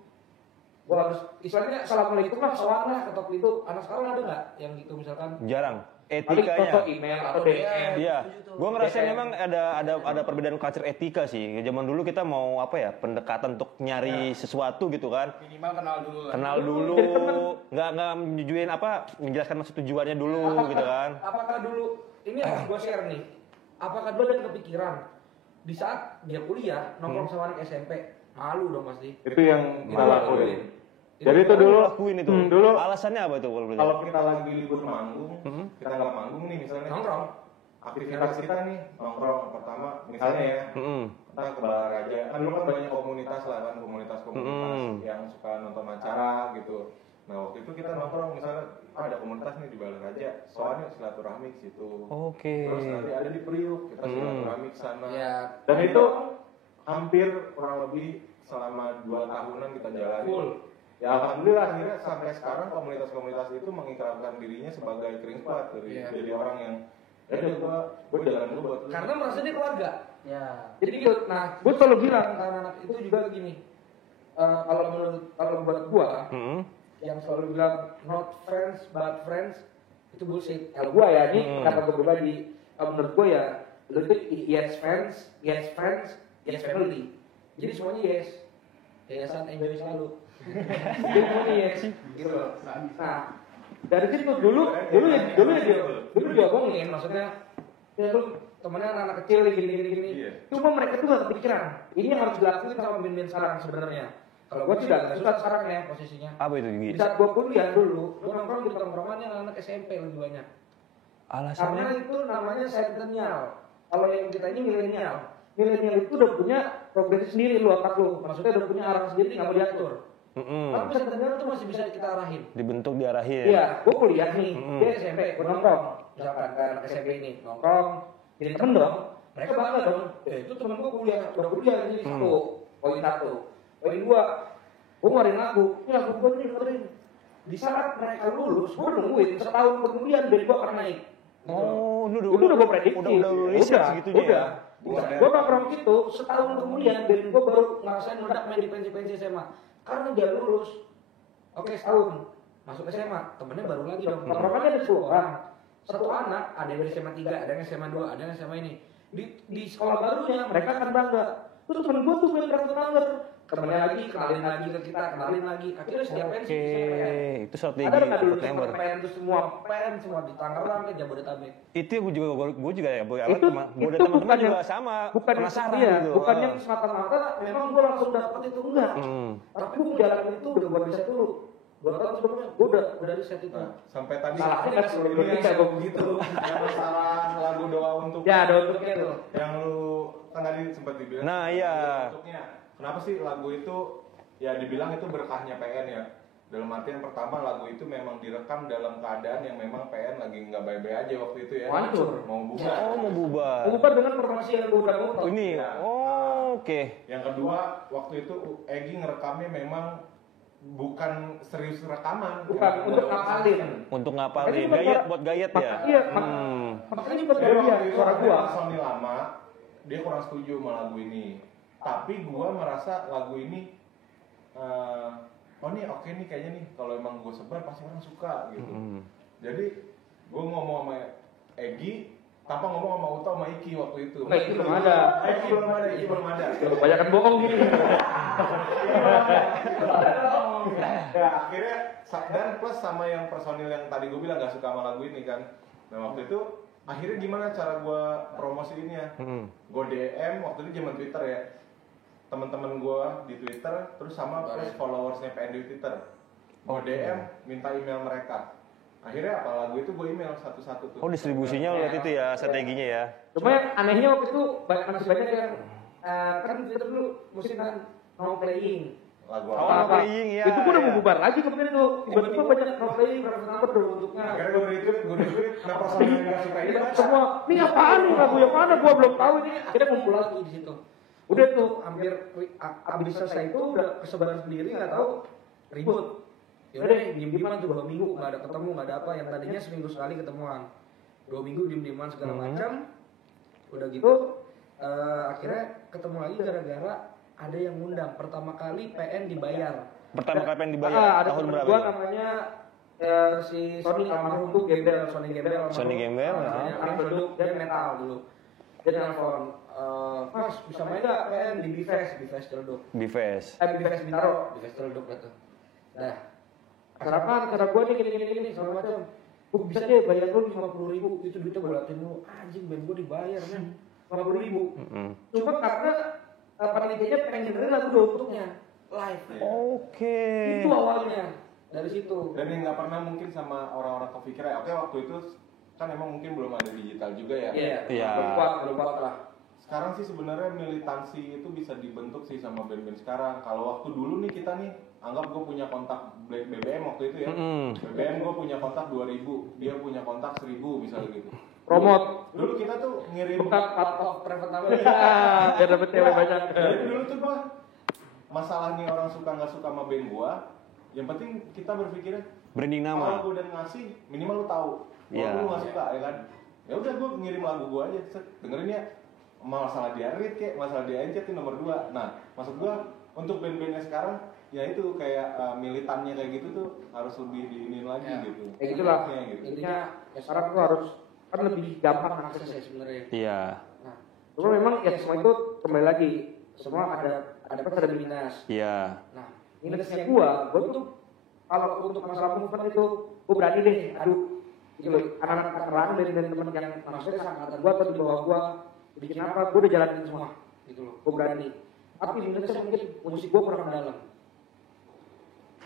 Gue harus istilahnya assalamualaikum lah, soal lah ketok itu. Anak sekarang ada nggak yang gitu misalkan? Jarang. Paling Etikanya. foto email atau DM. Iya, gue ngerasain memang ada perbedaan culture etika sih. Zaman dulu kita mau apa ya, pendekatan untuk nyari sesuatu gitu kan. Minimal kenal dulu lah. Kenal dulu, nggak menunjukin apa, menjelaskan maksud tujuannya dulu gitu kan. Apakah dulu ini yang gue share nih? Apakah dulu ada kepikiran di saat dia kuliah nongkrong sama anak SMP, malu dong pasti. Itu yang Itu kita lah. lakuin. Jadi itu dulu Lakuin itu. dulu Alasannya apa itu kalau boleh? kalau kita lagi libur manggung, kita nggak manggung nih misalnya. Nongkrong. Aktivitas kita nih nongkrong pertama misalnya ya. Kita ke Balaraja. Kan dulu kan banyak komunitas lah kan, komunitas-komunitas yang suka nonton acara gitu. Nah waktu itu kita nongkrong misalnya ada komunitas nih di Balaraja, soalnya silaturahmi ke situ. Oke. Terus nanti ada di Priuk, kita silaturahmi ke sana. Ya. Dan itu hampir kurang lebih selama 2 tahunan kita jalani. Full. Ya alhamdulillah akhirnya sampai sekarang komunitas-komunitas itu mengikrarkan dirinya sebagai kering squad jadi orang yang ya gua jalan dulu buat lu. Karena merasa dia keluarga. Ya. Jadi gitu. Nah, gue selalu bilang ke anak-anak itu juga gini. Kalau buat gua, yang selalu bilang not friends but friends itu bullshit. Kalau gua ya ini kata gue pribadi, menurut gua ya lu itu yes friends, yes family. Jadi semuanya yes. Yayasan enjoy selalu. Jadi semuanya yes. Gitu loh. Nah, dari situ dulu dia ngomongin maksudnya ya lu temennya anak kecil gini. Cuma mereka tuh gak kepikiran. Ini yang harus dilakuin sama band-band sekarang sebenarnya. Kalau gue sih agak susah sekarang ya posisinya. Apa itu Gigi? Di saat gue kuliah dulu, gue nongkrong di tongkrongan yang anak SMP lebih banyak. Alasannya? Karena itu namanya centennial. Kalau yang kita ini milenial. Milenial itu udah punya progres sendiri lu otak lu. Maksudnya udah punya arah sendiri nggak mau diatur. Tapi centennial itu masih bisa kita arahin. Dibentuk diarahin. Iya, gue kuliah nih, dia SMP, gue nongkrong. Misalkan kayak anak SMP ini nongkrong, jadi temen dong. Mereka bangga dong. Itu temen gue kuliah, udah kuliah jadi poin satu. Poin dua, gue ngeluarin lagu. Ini lagu gue nih dengerin. Di saat mereka lulus, gue nungguin setahun kemudian band gue akan naik. Oh, itu udah gue prediksi. Udah riset segitunya ya. Gue nongkrong gitu, setahun kemudian band gue baru ngerasain meledak main di pensi SMA. Karena dia lulus, oke setahun masuk SMA, temennya baru lagi dong. Nongkrongnya ada 10 orang, satu anak ada yang dari SMA 3, ada yang SMA 2, ada yang SMA ini. Di sekolah barunya mereka akan bangga. Terus temen gue tuh main transfer, temennya lagi kenalin lagi ke kita, kenalin lagi. Akhirnya setiap pensi itu strategi ada nggak dulu September. PN itu semua di Tangerang ke Jabodetabek. Itu gue juga ya, gue dan teman-teman juga sama. Bukan penasaran iya, gitu. bukannya semata-mata memang gue langsung dapat itu enggak. Tapi gue jalanin itu udah gue riset dulu. 2 tahun sebelumnya gue udah riset itu. Sampai tadi Salahnya nggak seluruh ini Indonesia yang gue begitu. Yang masalah lagu doa untuk Ya ada untuknya tuh. yang lu kan tadi sempat dibilang. Nah, iya. Untuknya. Kenapa sih lagu itu ya dibilang itu berkahnya PN ya? Dalam artian pertama lagu itu memang direkam dalam keadaan yang memang PN lagi nggak baik-baik aja waktu itu ya. Hancur. Mau bubar. Oh, mau bubar. Bukan dengan formasi yang gue udah ngomong. Ini. Ya. Oh, oke. Yang kedua waktu itu Egi ngerekamnya memang bukan serius rekaman. Bukan untuk ngapalin. Untuk ngapalin, gayet buat gayet ya. Iya, makanya buat Jadi gaya waktu itu suara ada gua. personil lama, dia kurang setuju sama lagu ini. Tapi gua merasa lagu ini oh nih oke nih kayaknya nih kalau emang gue sebar pasti orang suka gitu. Jadi gue ngomong sama Egi tanpa ngomong sama Uta sama Iki waktu itu. Nah, itu belum ada. Iki belum ada. Kebanyakan bohong gini. Ya akhirnya dan plus sama yang personil yang tadi gue bilang gak suka sama lagu ini kan. Nah waktu itu akhirnya gimana cara gue promosiinnya? Gue DM waktu itu zaman Twitter ya. Teman-teman gue di Twitter terus sama plus followersnya PN di Twitter. Gue DM minta email mereka. Akhirnya apa lagu itu gue email satu-satu tuh. Oh distribusinya lo lihat itu ya strateginya ya. Cuma yang anehnya waktu itu masih banyak yang kan Twitter dulu musim kan no playing. Lagu Oh, apa? no playing ya. Itu gue udah ya. mau bubar lagi kemarin tuh. Tiba-tiba banyak no playing karena kenapa bentuknya. Akhirnya gue retweet, nah personil yang gak suka ini baca. Semua, ini apaan nih lagu yang mana? Gua belum tahu ini. Akhirnya ngumpul lagi di situ. Udah tuh hampir abis selesai itu udah kesebaran sendiri nggak tahu ribut. Ya udah diem-dieman tuh 2 minggu nggak ada ketemu nggak ada apa yang tadinya seminggu sekali ketemuan 2 minggu diem-dieman segala macam. Udah gitu akhirnya ketemu lagi gara-gara ada yang ngundang pertama kali PN dibayar. Pertama kali pengen dibayar Ada tahun temen berapa? gua itu? namanya si Sony almarhum tuh Gembel, Sony Gembel. Sony Gembel, ya. Orang produk dia metal dulu. Dia telepon, Mas bisa main nggak PN di Bifest Celduk? Bifest. Bifest Bintaro, Bifest Celduk gitu. Nah, cara gua nih gini segala macam. Gua bisa deh bayar lu 50.000 itu duitnya gua latin lu anjing band gua dibayar men 50.000. Cuma karena panitianya pengen dengerin lagu dua bentuknya live. Oke. Itu awalnya dari situ. Dan yang nggak pernah mungkin sama orang-orang kepikiran ya, oke waktu itu kan emang mungkin belum ada digital juga ya. Iya. Belum kuat lah. Sekarang sih sebenarnya militansi itu bisa dibentuk sih sama band-band sekarang. Kalau waktu dulu nih kita nih, anggap gue punya kontak Black BBM waktu itu ya. BBM gue punya kontak 2.000, dia punya kontak 1.000 misalnya gitu. Promote. Dulu kita tuh ngirim Bukan part private number. Biar dapet cewek banyak. Jadi dulu tuh gua masalah nih orang suka nggak suka sama band gua, yang penting kita berpikirnya Branding kalau nama. gua udah ngasih minimal lu tahu. Kalau Iya. lu nggak suka ya kan, ya udah gua ngirim lagu gua aja, set, dengerin ya. Masalah dia read kayak, masalah dia encet itu nomor 2. Nah, maksud gua untuk band-bandnya sekarang ya itu kayak militannya kayak gitu tuh harus lebih diinin lagi gitu. Kayak gitulah. Gitu. Intinya ya sekarang tuh harus kan lebih gampang aksesnya sebenarnya. Iya. Nah, cuma memang ya semua itu kembali lagi semua ada plus ada minus. Iya. Nah, minusnya gua tuh kalau untuk masalah movement itu gua berani deh aduh gitu anak-anak veteran dan teman yang maksudnya seangkatan gua atau di bawah gua bikin apa gua udah jalanin semua gitu loh gua berani tapi minusnya mungkin musik gua kurang dalam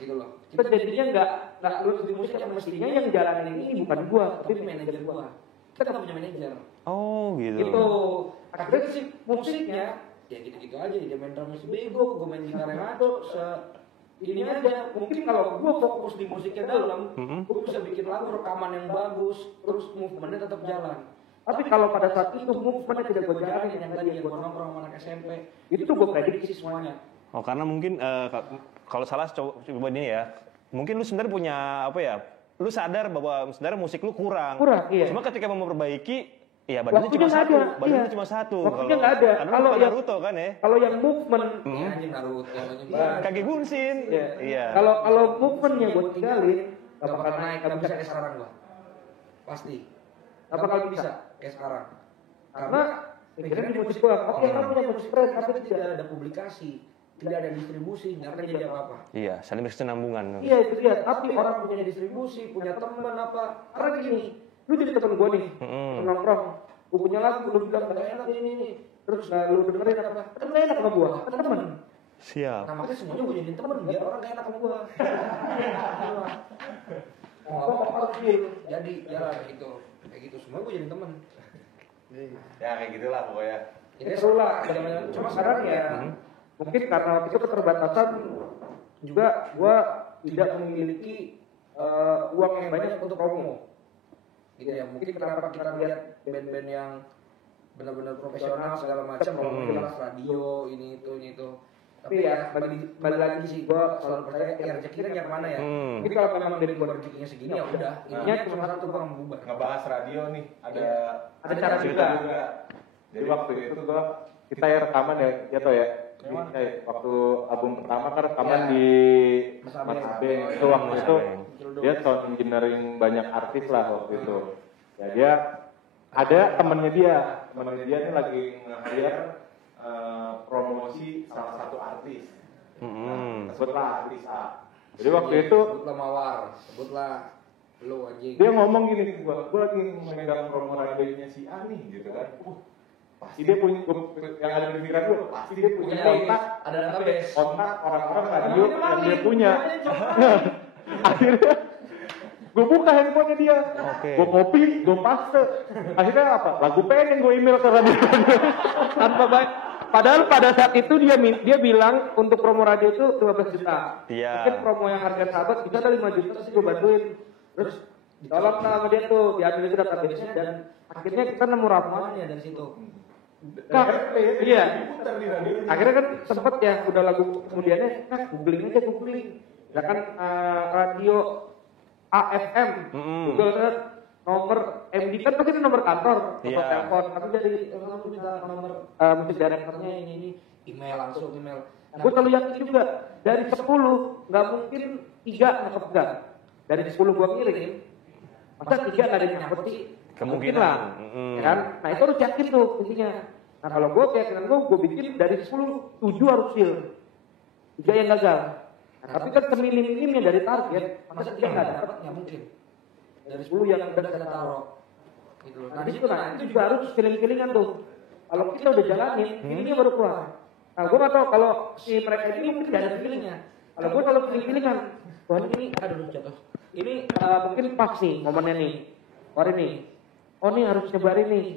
gitu loh kita jadinya nggak lulus di musik yang mestinya yang jalanin ini bukan gua tapi manajer gua kita nggak punya manajer Oh gitu. gitu akhirnya sih musiknya ya gitu-gitu aja dia main drum masih bego gua main gitar yang ngaco ini aja mungkin kalau gua fokus di musiknya dalam gua bisa bikin lagu rekaman yang bagus terus movementnya tetap jalan tapi kalau pada saat itu movementnya tidak gua jalanin yang tadi yang gua nongkrong sama anak SMP itu tuh gua prediksi semuanya. Oh karena mungkin kalau salah coba ini ya. Mungkin lu sebenarnya punya apa ya? Lu sadar bahwa sebenarnya musik lu kurang. Iya. Cuma ketika mau memperbaiki, ya badannya Waktunya cuma nggak satu. ada, Badannya iya. cuma satu. Waktunya nggak ada. Karena Kalau bukan yang- Naruto kan ya. Kalau yang movement Anjing Naruto Kaki gunsin. Iya. Kalau movementnya gua tinggalin gak bakal naik gak bisa kayak sekarang gua pasti gak bakal bisa kayak sekarang karena pikiran di musik gua oke orang punya musik keren tapi tidak ada publikasi tidak ada distribusi nggak akan jadi apa-apa Iya, saling berkesinambungan. iya itu dia tapi orang punya distribusi punya teman apa karena gini lu jadi teman gua nih nongkrong gua punya lagu lu bilang gak enak ini terus lu dengerin apa kan gak enak sama gua kan temen Siap. nah makanya semuanya gue jadiin temen biar orang gak enak sama gue oh apa jadi jalan kayak gitu semua gue jadiin temen Ya kayak gitulah pokoknya. ini seru lah cuma sekarang ya mungkin karena waktu itu keterbatasan juga gue tidak memiliki uang yang banyak untuk promo gitu ya mungkin kenapa kita lihat band-band yang benar-benar profesional segala macam promo kelas radio ini itu Tapi ya balik lagi sih gue selalu percaya ya rezekinya yang mana ya. Jadi kalau memang dari gue rezekinya segini ya udah. Intinya cuma satu gue mau bubar. Ngebahas radio nih, ada cara cerita juga. juga. Jadi waktu itu kita ya rekaman ya, Jatuh ya. Waktu album pertama kan rekaman di Mas Abeng. Itu waktu itu dia sound engineering banyak artis lah waktu itu. Ya dia ada temennya dia ini lagi nge-hire promosi salah satu artis. Sebutlah artis A. Jadi waktu itu sebutlah Mawar, sebutlah lu anjing. dia ngomong gini ke gua lagi memegang promo radionya si A nih gitu kan. Pasti dia punya yang ada di pikiran gua, pasti dia punya kontak, ada database. kontak orang-orang radio yang dia punya. Akhirnya gue buka handphonenya dia, gue copy, gue paste. Akhirnya apa? Lagu pengen yang gue email ke radio tanpa baik. Padahal pada saat itu dia bilang untuk promo radio itu 15 juta. Iya. Mungkin promo yang harga sahabat bisa ada 5 juta sih gue bantuin. Terus ditolak sama dia tuh, diambil itu database-nya dan akhirnya kita nemu ramalannya dari situ. Iya. Akhirnya kan sempet ya udah lagu kemudiannya, googling aja. Ya kan radio AFM, Google Earth, nomor MD kan pasti nomor kantor, nomor telepon, tapi dari minta nomor musik directornya ini email langsung email. Gue selalu yakin juga dari 10 nggak mungkin 3 ngepegang. Dari 10 gue kirim, masa 3 nggak ada yang nyangkut sih? Kemungkinan lah, ya kan? Nah itu harus yakin tuh intinya. Nah kalau gue keyakinan gue bikin dari 10 7 harus seal, 3 yang gagal. Nah, tapi kan seminim-minimnya dari target, masa 3 nggak dapat nggak mungkin. Dari 10 yang udah kita taruh, gitu. Nah di situ itu juga harus feeling-feelingan tuh. Kalau kita udah jalanin, feelingnya baru keluar. Nah gue nggak tahu kalau si mereka ini mungkin nggak ada feelingnya. Kalau gue kalau feeling-feelingan, wah ini aduh jatuh. Ini mungkin pas nih momennya nih, hari nih. Oh nih harus nyebarin nih.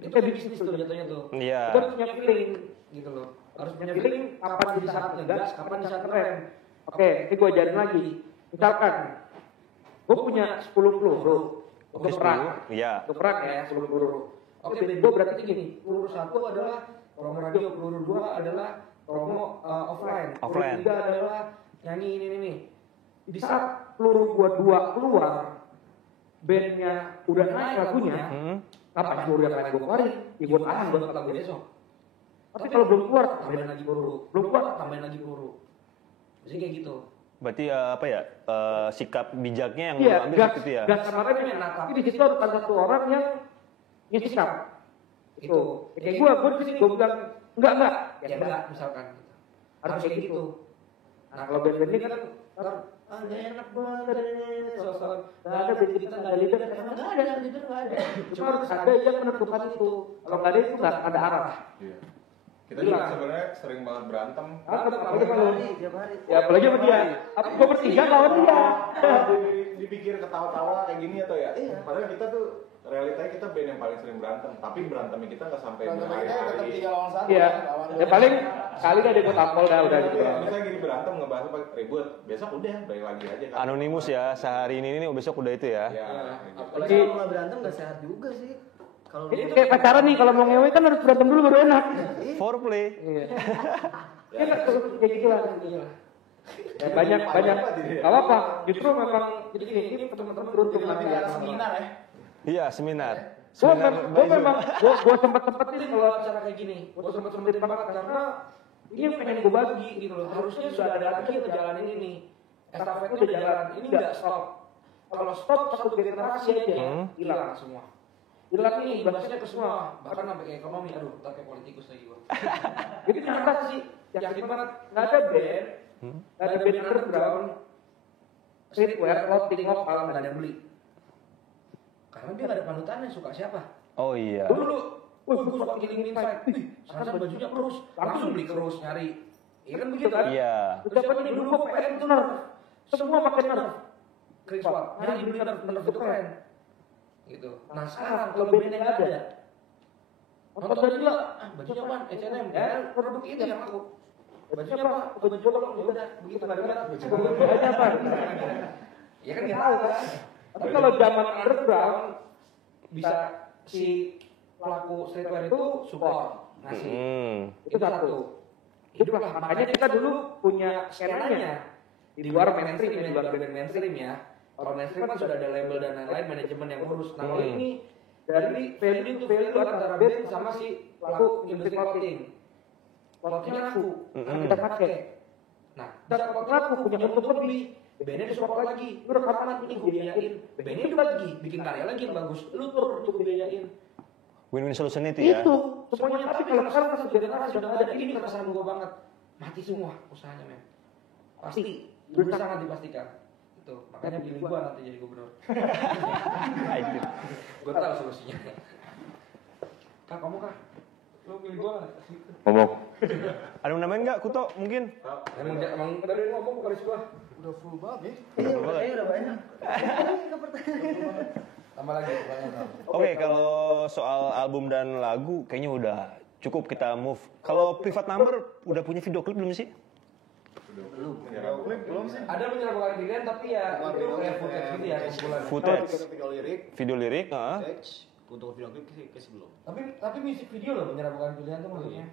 Itu kayak bisnis tuh jatuhnya tuh. Iya. Kita harus punya feeling, gitu loh. Harus punya feeling kapan di saat ngegas, kapan di saat ngerem. Oke, ini gue ajarin lagi. Misalkan, gue punya 10 peluru untuk perang. Iya. Untuk perang ya, 10 peluru. Oke, gue berarti gini, peluru 1 adalah promo radio, peluru 2 adalah promo offline. Peluru 3 adalah nyanyi ini. Di saat peluru gue 2 keluar, bandnya udah naik lagunya, kapan peluru yang lain gue keluarin? Ya gue tahan buat lagu besok. Tapi kalau belum keluar, tambahin lagi peluru. Belum keluar, tambahin lagi peluru. Jadi kayak gitu. Berarti sikap bijaknya yang Iya, lu ambil gas, gitu ya? gas sama rem enak. Tapi di situ harus ada satu orang yang sikap. Itu. Kayak gue di sini gue bilang enggak. Ya enggak, misalkan. Harus kayak gitu. Nah kalau band-band ini kan nggak enak banget, sosok nggak ada band kita nggak ada leader, nggak ada. Cuma harus ada yang menentukan itu. Kalau nggak ada itu nggak ada arah. Kita juga sebenarnya sering banget berantem. Ya apalagi sama dia. Apa gue bertiga lawan dia. Dipikir ketawa-tawa kayak gini atau ya? Padahal kita tuh realitanya kita band yang paling sering berantem. Tapi berantemnya kita nggak sampai berhari-hari. Iya. Ya paling kali udah ikut tampol dah udah gitu. Misalnya gini berantem ngebahas apa ribut, besok udah balik lagi aja kan. Anonimus ya, sehari ini besok udah itu ya. Ya. Apalagi kalau mulai berantem gak sehat juga sih. Kalau Ini kayak pacaran nih, kalau mau ngewe kan harus berantem dulu baru enak. Foreplay. Iya. Ya kan kayak gitu lah. Ya banyak. Gak apa-apa. Justru memang jadi ini teman-teman beruntung nanti ya. seminar ya. Iya, seminar. Gue memang sempetin kalau acara kayak gini. Gue sempetin banget karena ini yang pengen gue bagi gitu loh. Harusnya sudah ada lagi yang ngejalanin ini. Estafetnya udah jalan. Ini nggak stop. Kalau stop satu generasi aja hilang semua. Hilang nih imbasnya ke semua. Bahkan sampai ke ekonomi. Aduh, tak kayak politikus lagi gue. Jadi nyata sih. Yakin banget. Nggak ada band. Nggak ada band underground. Streetwear, clothing lokal nggak ada yang beli. Karena dia nggak ada panutannya, suka siapa? Oh iya. Dulu, gue suka killing inside. Sekarang bajunya kerus, langsung beli kerus nyari. Iya kan begitu kan? Iya. Ucapan ini dulu gue PM itu nerf. Semua pakai nerf. Chris Watt, nyari beli nerf itu keren. Gitu. Nah sekarang kalau bandnya nggak ada, nonton dari dia, bajunya apa? H&M. Ya produk ini yang aku. Bajunya apa? Baju colok. Ya udah, begitu nggak ada. Bajunya apa? Ya kan nggak tahu kan? Tapi kalau zaman underground bisa si pelaku streetwear itu support ngasih. Itu satu. hidup lah. Makanya kita dulu punya skenanya di luar mainstream, di luar band mainstream ya. Kalau mainstream kan sudah ada label dan lain-lain, manajemen yang ngurus. Nah kalau ini dari value to value antara band sama si pelaku industri clothing. Clothingnya laku, kita pakai. Nah, bisa clothing laku, punya untung lebih. Bandnya disupport lagi, lu rekaman ini gue biayain. Bandnya juga lagi, bikin karya lagi yang bagus. Lu tur untuk biayain. Win-win solution itu ya. Itu semuanya. Tapi kalau sekarang kan sudah ada, ini keresahan gue banget. Mati semua usahanya men. Pasti, udah sangat dipastikan. Itu makanya pilih gue nanti jadi gubernur. Gue tahu solusinya. Kak, kamu kak? Lu pilih gue nggak? Ngomong. Ada yang namain nggak Kuto mungkin? Emang tadi ngomong bukan gua. Udah full banget ya. Iya, udah banyak. Tambah lagi pertanyaan. Oke, kalau soal album dan lagu kayaknya udah cukup kita move. Kalau Private Number udah punya video klip belum sih? Belum sih. Ada menyerahkan pilihan tapi ya itu kayak footage gitu ya kumpulan. Footage, Video lirik, video lirik, teks, untuk video klip sih belum. Tapi musik video loh menyerahkan pilihan tuh maksudnya.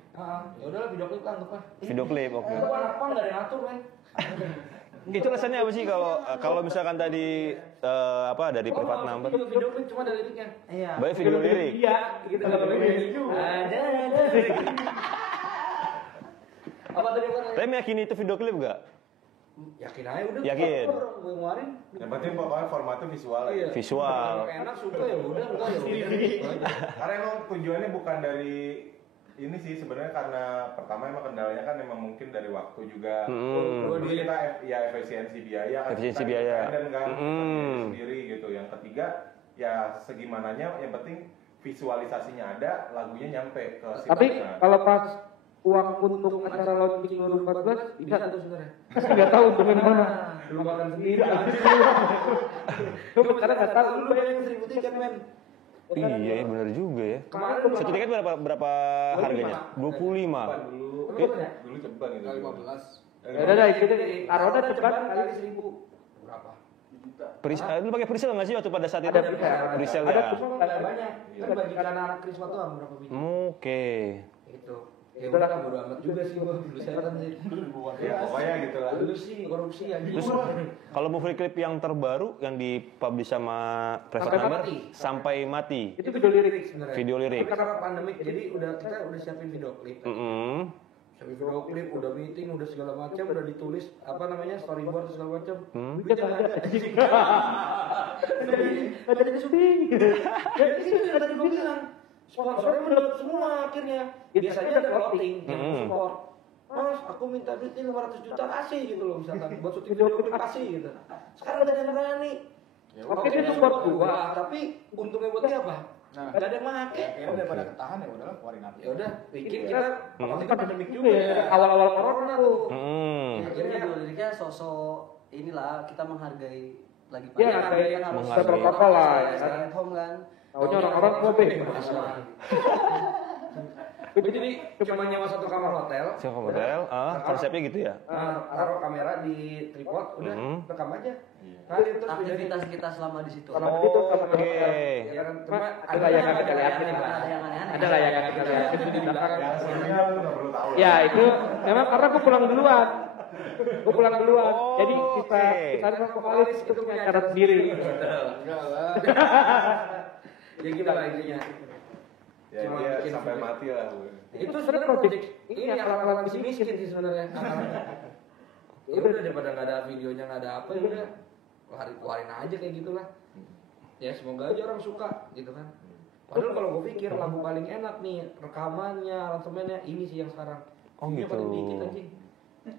Ya udahlah video klip lah anggap lah. video klip, oke. Itu anak pang nggak ada yang ngatur men. Itu alasannya apa sih kalau misalkan tadi dari Private Number? Video klip cuma ada liriknya. Iya. Baik video lirik. Iya, gitu kalau video. Ada. Apa tadi apa? Tapi meyakini itu video klip gak? Yakin aja udah. Yakin. Gue ngeluarin. Yang penting pokoknya formatnya visual aja. Iya. Visual. Kalau enak suka ya udah, enggak ya udah. Gitu aja. Karena emang tujuannya bukan dari ini sih sebenarnya karena pertama emang kendalanya kan emang mungkin dari waktu juga. Terus kita ya efisiensi biaya kan. Efisiensi Kita biaya. independen kan, sendiri gitu. Yang ketiga ya segimananya yang penting visualisasinya ada, lagunya nyampe ke si Tapi pendengar. kalau pas uang untuk acara launching 2014 bisa tuh sebenarnya. Nggak tahu untungnya mana. Lu makan sendiri. Lu sekarang nggak tahu lu bayangin 1.000 tiket men. Iya, benar juga ya. Kemarin Satu tiket berapa harganya? 25. Dulu ceban gitu. 15. Ya udah itu taruh dah cepat kali 1.000. Berapa? Lu pakai presale nggak sih waktu pada saat itu? Ada Presale ada ya. cuma nggak ada banyak. Kan bagikan anak Krisma doang berapa biji. Oke. Itu. Ya udah lah bodo amat juga sih gua dulu setan sih. Ya pokoknya gitu lah. Dulu sih korupsi anjing. Terus kalau movie klip yang terbaru yang dipublish sama Private Sampai Number Mati. Sampai Mati. Itu video lirik sebenarnya. Video lirik. Tapi karena pandemik jadi kita udah siapin video klip. Siapin video klip, udah meeting, udah segala macam, udah ditulis apa namanya storyboard segala macam. Duitnya nggak ada. Nggak ada syuting. Ya itu yang tadi gue bilang. Sponsornya mendapat semua akhirnya. Biasanya ada clothing yang support. Mas, aku minta duit ini 500 juta kasih gitu loh misalkan buat syuting video klip kasih gitu. Sekarang udah ada yang berani. Oke dia support gua, tapi untungnya buat dia apa? Nah, Gak ada yang make. ya daripada ketahan ya udahlah keluarin aja. Ya udah, bikin kita waktu itu pandemik juga ya. Awal-awal corona tuh. Akhirnya video liriknya sosok inilah kita menghargai lagi Ya, pandemi, kayak kan harus menghargai. protokol lah ya. stay at home kan. Taunya orang-orang kobe. Gue jadi cuma nyewa satu kamar hotel. Siapa model? Konsepnya gitu ya. Taruh kamera di tripod, udah rekam aja. Kali terus Aktivitas kita selama di situ. Sama itu sama Oke. ya kan cuma ada yang kita lihatin lah. Ada yang aneh-aneh. Ada lah yang kita lihatin di belakang. Yang sebenarnya lu nggak perlu tahu. Ya itu memang karena gue pulang duluan. Gue pulang duluan. Jadi kita Oke. vokalis itu punya acara sendiri. Enggak lah. Ya gitu lah intinya. Ya Cuma dia bikin sampai video. mati lah. Itu sebenarnya project ini akal-akalan si miskin sih sebenarnya. Ya udah daripada nggak ada videonya nggak ada apa ya udah keluarin aja kayak gitulah. Ya semoga aja orang suka gitu kan. Padahal kalau gue pikir lagu paling enak nih rekamannya, aransemennya ini sih yang sekarang. Oh, Videonya gitu. paling dikit anjing.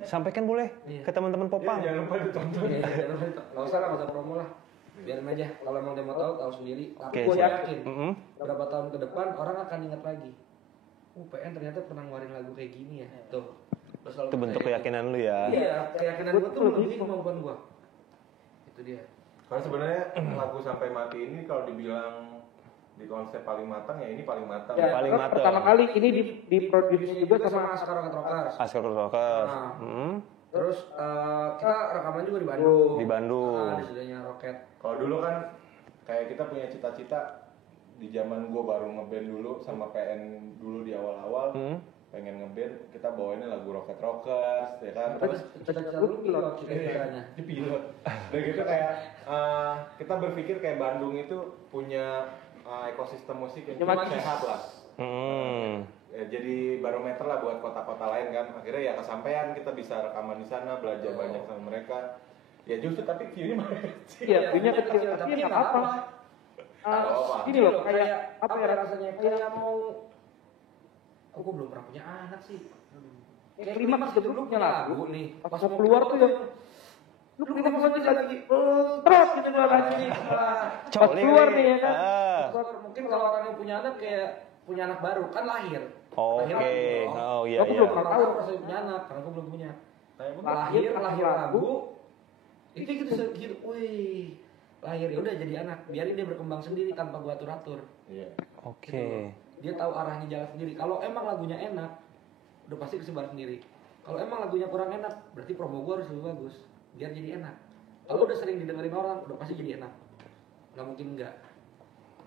Sampaikan boleh ke teman-teman Popang. Jangan lupa ditonton. Iya, nggak usah lah, nggak usah promo lah. Biarin aja. Kalau emang dia mau tahu sendiri. Tapi Oke, gue siap. yakin Mm-mm. berapa tahun ke depan orang akan ingat lagi. PN ternyata pernah ngeluarin lagu kayak gini ya. Tuh. Terus selalu Itu bentuk percaya. keyakinan lu ya. Iya, keyakinan gue tuh melebihi kemampuan gue. Itu dia. Kalau sebenarnya lagu Sampai Mati ini kalau dibilang di konsep paling matang ya ini paling matang. Ya, paling matang. Pertama kali ini diproduksi juga sama Askar Rockers. Askar Rockers. Nah. Terus kita rekaman juga di Bandung. Di Bandung. Di studionya Rocket. Kalau dulu kan kayak kita punya cita-cita di zaman gue baru ngeband dulu sama PN dulu di awal-awal. pengen ngeband kita bawainnya lagu Rocket Rockers ya kan. Terus cita-cita lu pilot cita-citanya. Di pilot. Dan gitu kayak kita berpikir kayak Bandung itu punya ekosistem musik yang cukup sehat lah. Ya, jadi barometer lah buat kota-kota lain kan. Akhirnya ya kesampaian kita bisa rekaman di sana, belajar banyak sama mereka. Ya justru tapi view-nya mana kecil. Iya, punya kecil tapi nggak apa-apa. Gini loh, kayak apa ya rasanya kayak mau aku belum pernah punya anak sih. Kayak klimaks gitu lu punya lagu nih. Pas mau keluar tuh yang lu klimaks lagi terus gitu lagi. Pas keluar nih ya kan. Mungkin kalau orang yang punya anak kayak punya anak baru kan lahir. Oke. Oh iya. Aku belum pernah tahu rasanya punya anak karena aku belum punya. Lahir lagu itu gitu. Wih. Lahir ya udah jadi anak. Biarin dia berkembang sendiri tanpa gua atur-atur. Iya. Oke. Dia tahu arahnya jalan sendiri. Kalau emang lagunya enak, udah pasti kesebar sendiri. Kalau emang lagunya kurang enak, berarti promo gua harus lebih bagus biar jadi enak. Kalau udah sering didengerin orang, udah pasti jadi enak. Nggak mungkin enggak.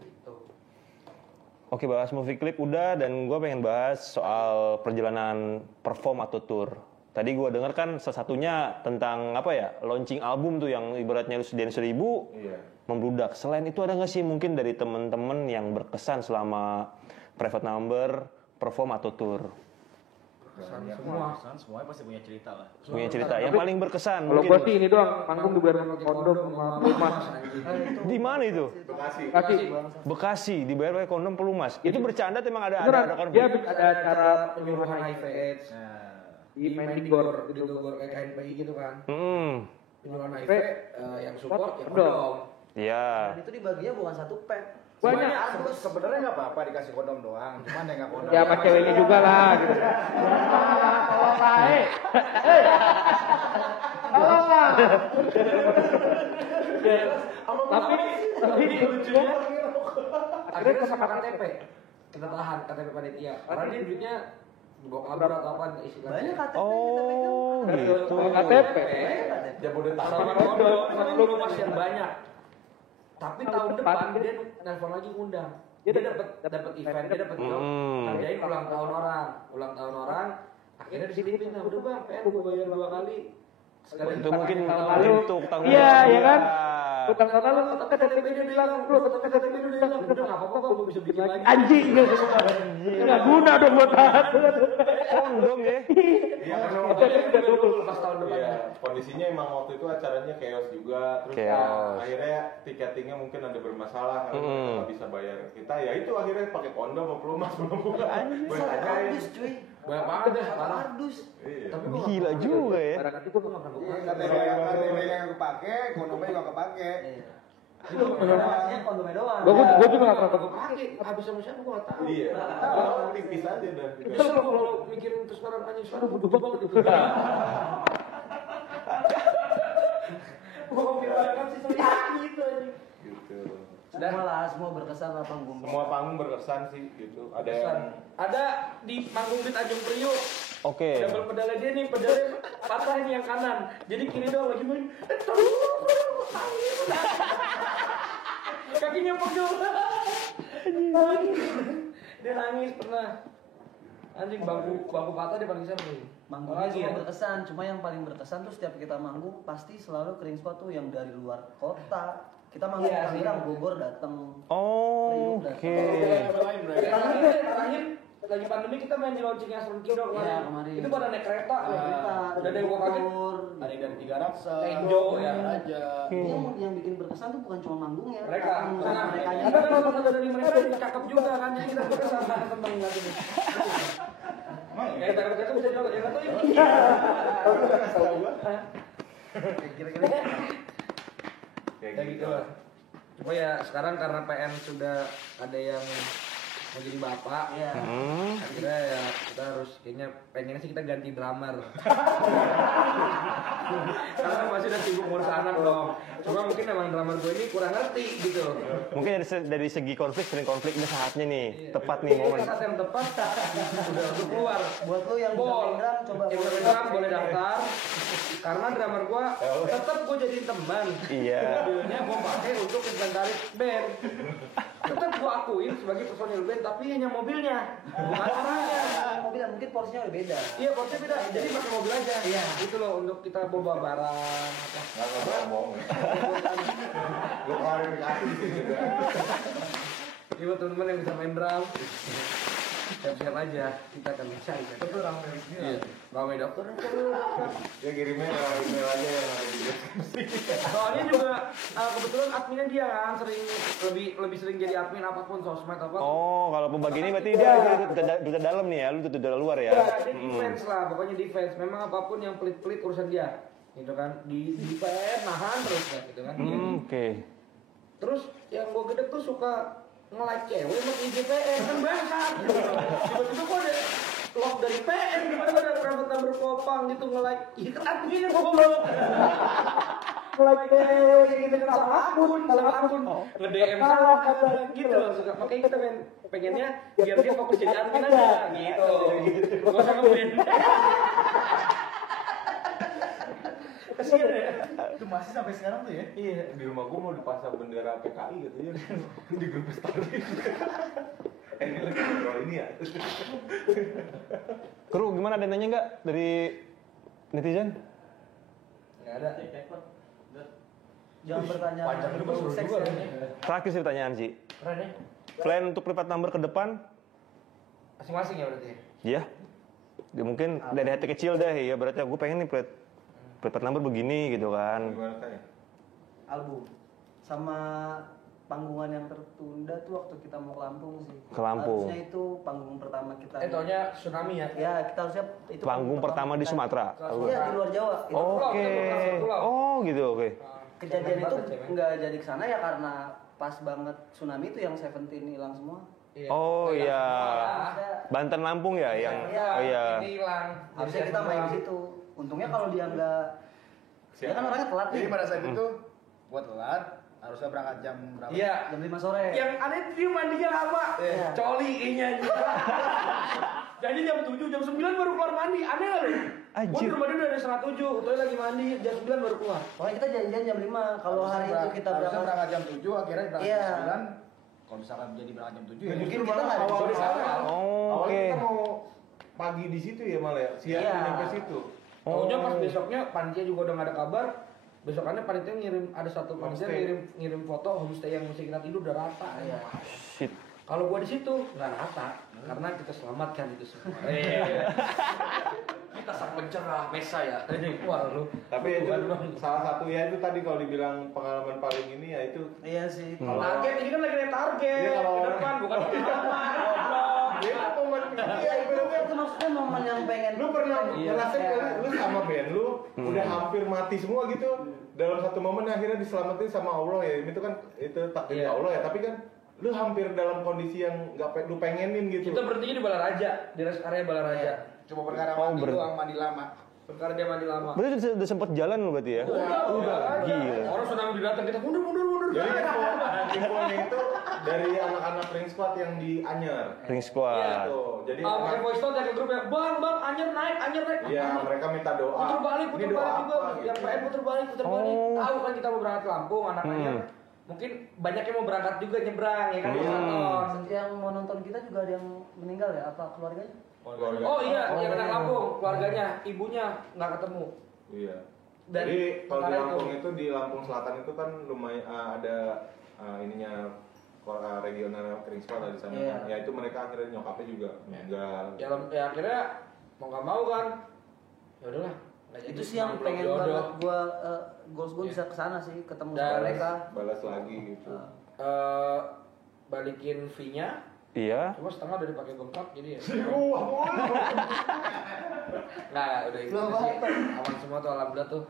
Gitu. Oke, bahas movie clip udah, dan gue pengen bahas soal perjalanan perform atau tour. Tadi gue denger kan salah satunya tentang apa ya, launching album tuh yang ibaratnya lu sediain 1000 membludak. Selain itu ada nggak sih mungkin dari temen-temen yang berkesan selama private number, perform atau tour? Semuanya pasti punya cerita lah. Punya cerita yang paling berkesan. Kalau Mungkin gua sih ini doang, manggung di Bayar Kondom sama Pelumas. di mana itu? Bekasi dibayar pakai kondom Pelumas. Itu bercanda atau emang ada konflik? Dia ada acara Penyuluhan HIV/AIDS di main gor kayak KNPI gitu kan. Penyuluhan HIV yang support ya kondom. Iya. Dan itu dibaginya bukan satu pack. banyak. Sebenarnya nggak apa-apa dikasih kondom doang, cuman ya nggak kondom. Ya sama ceweknya juga lah gitu. Tolong lah, tolong lah. Tapi akhirnya sama KTP kita tahan KTP panitia karena dia duitnya dibawa kabur atau apa istilahnya. Banyak KTP Oh, gitu. KTP. Jabodetabek. Sama kondom yang banyak. Tapi tahun depan dia nelfon lagi ngundang. Dia dapat event, dia dapat job. Kerjain ulang tahun orang. Akhirnya diselipin, nah udah bang, PN gue bayar 2 kali. Sekali Itu mungkin lalu. bentuk tanggung Iya, jawab. ya kan? Utang tahun lalu KTP dia hilang, bro. KTP dia hilang. Udah nggak apa-apa, gue bisa bikin lagi. anjing gitu. Enggak guna dong buat tahan. Kondom ya. Iya, karena Udah dulu pas tahun depan. Iya, kondisinya emang waktu itu acaranya chaos juga, terus Chaos. akhirnya tiketingnya mungkin ada bermasalah karena mereka nggak bisa bayar kita. Ya itu akhirnya pakai kondom sama Pelumas belum buka. Gue tanyain. kardus cuy. Banyak banget deh, parah. Kardus. Iya. Tapi gue Gila juga ya. Barang itu gue nggak pernah buka. KTP yang kepake, kondomnya nggak kepake. Itu kondomnya doang. Gua juga enggak pernah Gue pakai, habis sama siapa gue nggak tahu. Iya. Kalau tipis aja dah. Kesel kalau mikirin terus sekarang anjing sekarang bodoh banget itu. Gue bilang sih gitu anjing. Gitu. Semua berkesan lah panggung. Semua panggung berkesan sih gitu. Ada yang Ada di panggung di Tanjung Priok. Oke. Double pedalnya dia nih, pedalnya patah ini yang kanan. Jadi kiri doang lagi main. Kakinya pegel. Dia nangis pernah. Anjing bangku patah dia paling seru. Manggungnya Lagi semua ya? berkesan, cuma yang paling berkesan tuh setiap kita manggung pasti selalu kering spot tuh yang dari luar kota. Kita manggung Iya, Tangerang, Bogor datang. Oh, oke. Terakhir lagi pandemi kita main di launching Astron Kido Iya, kemarin. Itu pada naik kereta. Udah dari Bogor. Ada yang dari Tiga Raksa, Tenjo ya. aja. Yang bikin berkesan tuh bukan cuma manggungnya. Mereka, mereka kita kalau dari mereka jadi cakep juga kan, jadi kita berkesan temen nggak ini. Ya kita bisa juga, ya nggak tahu ini. Kira-kira kayak gitu lah. Cuma ya sekarang karena PN sudah ada yang mau jadi bapak, Iya. akhirnya ya kita harus kayaknya pengennya sih kita ganti drummer. Karena masih udah sibuk ngurus anak dong. Cuma mungkin emang drummer gue ini kurang ngerti gitu. Mungkin dari segi sering konflik ini saatnya nih, tepat nih momen. Saat yang tepat udah keluar. Buat lo yang Bol, bisa main drum, coba yang boleh bisa main drum boleh daftar. Karena drummer gua tetap gua jadiin teman. Iya. Mobilnya gua pakai untuk inventaris band. Tetap gua akuin sebagai personil band, tapi hanya mobilnya, bukan orangnya. Mobil mungkin porsinya udah beda. Iya, porsinya beda. Jadi pakai mobil aja. Iya. Itu loh untuk kita bawa barang apa. Nggak ngomong. Gue klarifikasi di sini juga. Iya, buat teman-teman yang bisa main drum. Siap-siap aja, kita akan bisa. Itu ramai di sini. Iya. Ramai dokter. Ya kirimnya email aja yang ada di deskripsi. Soalnya juga kebetulan adminnya dia kan lebih sering jadi admin apapun sosmed apa. Oh, kalau pembagi ini berarti dia duta dalam nih ya, lu duta luar ya. Ya, dia defense lah, pokoknya defense. Memang apapun yang pelit-pelit urusan dia, gitu kan. Di defense, nahan terus ya, gitu kan. Oke. Terus yang gue gede tuh suka nge-like cewek sama IGPN kan bangsat. Tiba-tiba kok ada log dari PN, tiba-tiba ada private number Popang gitu nge-like. Iya kan adminnya goblok. Nge-like cewek gitu kan salah akun. Nge-DM salah gitu loh. Suka makanya kita pengennya biar dia fokus jadi admin aja gitu. Gak usah nge-ban. Kasian ya. Itu masih sampai sekarang tuh ya? Iya, di rumah gue mau dipasang bendera PKI katanya di grup story. Ini lagi ngobrol ini ya. Kru, gimana ada nanya nggak dari netizen? Nggak ada. Jangan bertanya Panjang juga suruh seks juga. ya. Terakhir sih pertanyaan sih. Keren ya. Plan untuk private number ke depan? Masing-masing ya berarti. Ya. Dia mungkin dari hati kecil deh, ya berarti gue pengen nih private number begini gitu kan. Gimana tanya? Album sama panggungan yang tertunda tuh waktu kita mau ke Lampung sih. Ke Lampung. Harusnya itu panggung pertama kita. Taunya tsunami ya. Ya, kita harusnya itu Panggung pertama di kita- Sumatera. Iya, di luar Jawa. Itu Oke. Oh gitu, oke. kejadian itu Banget, nggak jadi kesana ya karena pas banget tsunami itu yang Seventeen hilang semua. Oh iya. Harusnya, Banten Lampung ya yang. Iya. Oh iya. Ini hilang. harusnya kita main di situ. Untungnya kalau dia nggak, dia kan orangnya telat Jadi nih. pada saat itu buat telat harusnya berangkat jam berapa? Iya. Jam 5 sore. Yang aneh dia mandinya lama. Iya. Coli kayaknya. Jadi jam 7, jam 9 baru keluar mandi. Aneh nggak lu? Gue Anjir. di rumah dia udah dari setengah 7. Utoy lagi mandi, jam 9 baru keluar. Pokoknya kita janjian jam 5. Kalau hari itu kita harusnya berangkat. berangkat jam 7, akhirnya berangkat Iya. jam 9. Kalau misalkan jadi berangkat jam 7 ya Mungkin justru kita malah nggak ada awal di di sana. sana. Oh, Awalnya oke. kita mau pagi di situ ya malah ya, siang Iya. nyampe situ. Taunya pas besoknya panitia juga udah nggak ada kabar. Besokannya panitia ngirim, ada satu panitia Homestay. ngirim foto homestay yang mesti kita tidur udah rata. Iya. Shit. Kalau gua di situ nggak rata, karena kita selamatkan itu semua. Kita sang pencerah Mesa ya. Wah lu. Tapi itu salah satu ya itu tadi kalau dibilang pengalaman paling ini ya itu Iya sih. Target ini kan lagi naik target Iya, kalau ke orang- depan bukan pengalaman. Goblok. dia itu momen iya Itu maksudnya momen yang pengen. lu pernah Iya. ngerasain kali lu sama band lu udah hampir mati semua gitu dalam satu momen akhirnya diselamatin sama Allah ya itu kan itu takdir Iya. Allah ya tapi kan lu hampir dalam kondisi yang lu pengenin gitu Kita berhentinya di Balaraja, di rest area Balaraja. Cuma perkara Oh, mandi doang, mandi lama. Perkara dia mandi lama. Berarti udah sempet jalan lu berarti ya? Udah. Gila. Orang sudah mau datang kita mundur. jadi infonya itu dari anak-anak ring squad yang di Anyer Ring squad. tuh jadi Pakai voice note ya ke grup ya. Bang, Anyer naik. iya mereka minta doa Puter balik Ini juga. doa apa, Yang gitu. PN puter balik. Oh. Tahu kan kita mau berangkat ke Lampung, anak Anyer. Mungkin banyak yang mau berangkat juga nyebrang ya kan nonton. Yang mau nonton kita juga ada yang meninggal ya? Apa keluarganya? Keluarga. Oh iya, yang anak Lampung, keluarganya, ibunya nggak ketemu. Iya. Dan Jadi kalau di perkara Lampung itu- itu di Lampung Selatan itu kan lumayan ada ininya regional ring squad lah di sana. Iya. Ya itu mereka akhirnya nyokapnya juga meninggal. Ya akhirnya mau nggak mau kan. Ya udahlah. nggak jadi, Itu sih yang belum pengen jodoh. banget gua goals gua bisa kesana sih, ketemu sama Dan- mereka. Balas lagi gitu. Balikin fee-nya, Iya. cuma setengah udah dipakai bengkak jadi ya. Wah, Nah, udah itu sih. Aman semua tuh alhamdulillah tuh.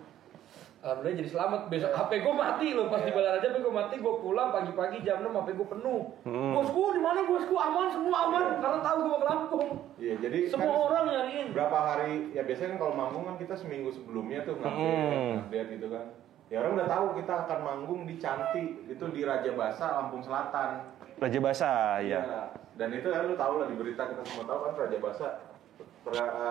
Alhamdulillah jadi selamat. Besok HP gue mati loh pas di Balaraja, HP gue mati, gue pulang pagi-pagi jam 6 HP gue penuh. Bosku di mana bosku? Aman semua aman karena tahu gue mau ke Lampung. Iya, jadi Semua kan orang nyariin. berapa hari ya biasanya kan kalau manggung kan kita seminggu sebelumnya tuh update gitu kan. Ya orang udah tahu kita akan manggung di Cantik, itu di Raja Basa, Lampung Selatan. Raja Basa, ya. Iya. Dan itu kan lu tahu lah di berita kita semua tahu kan Raja Basa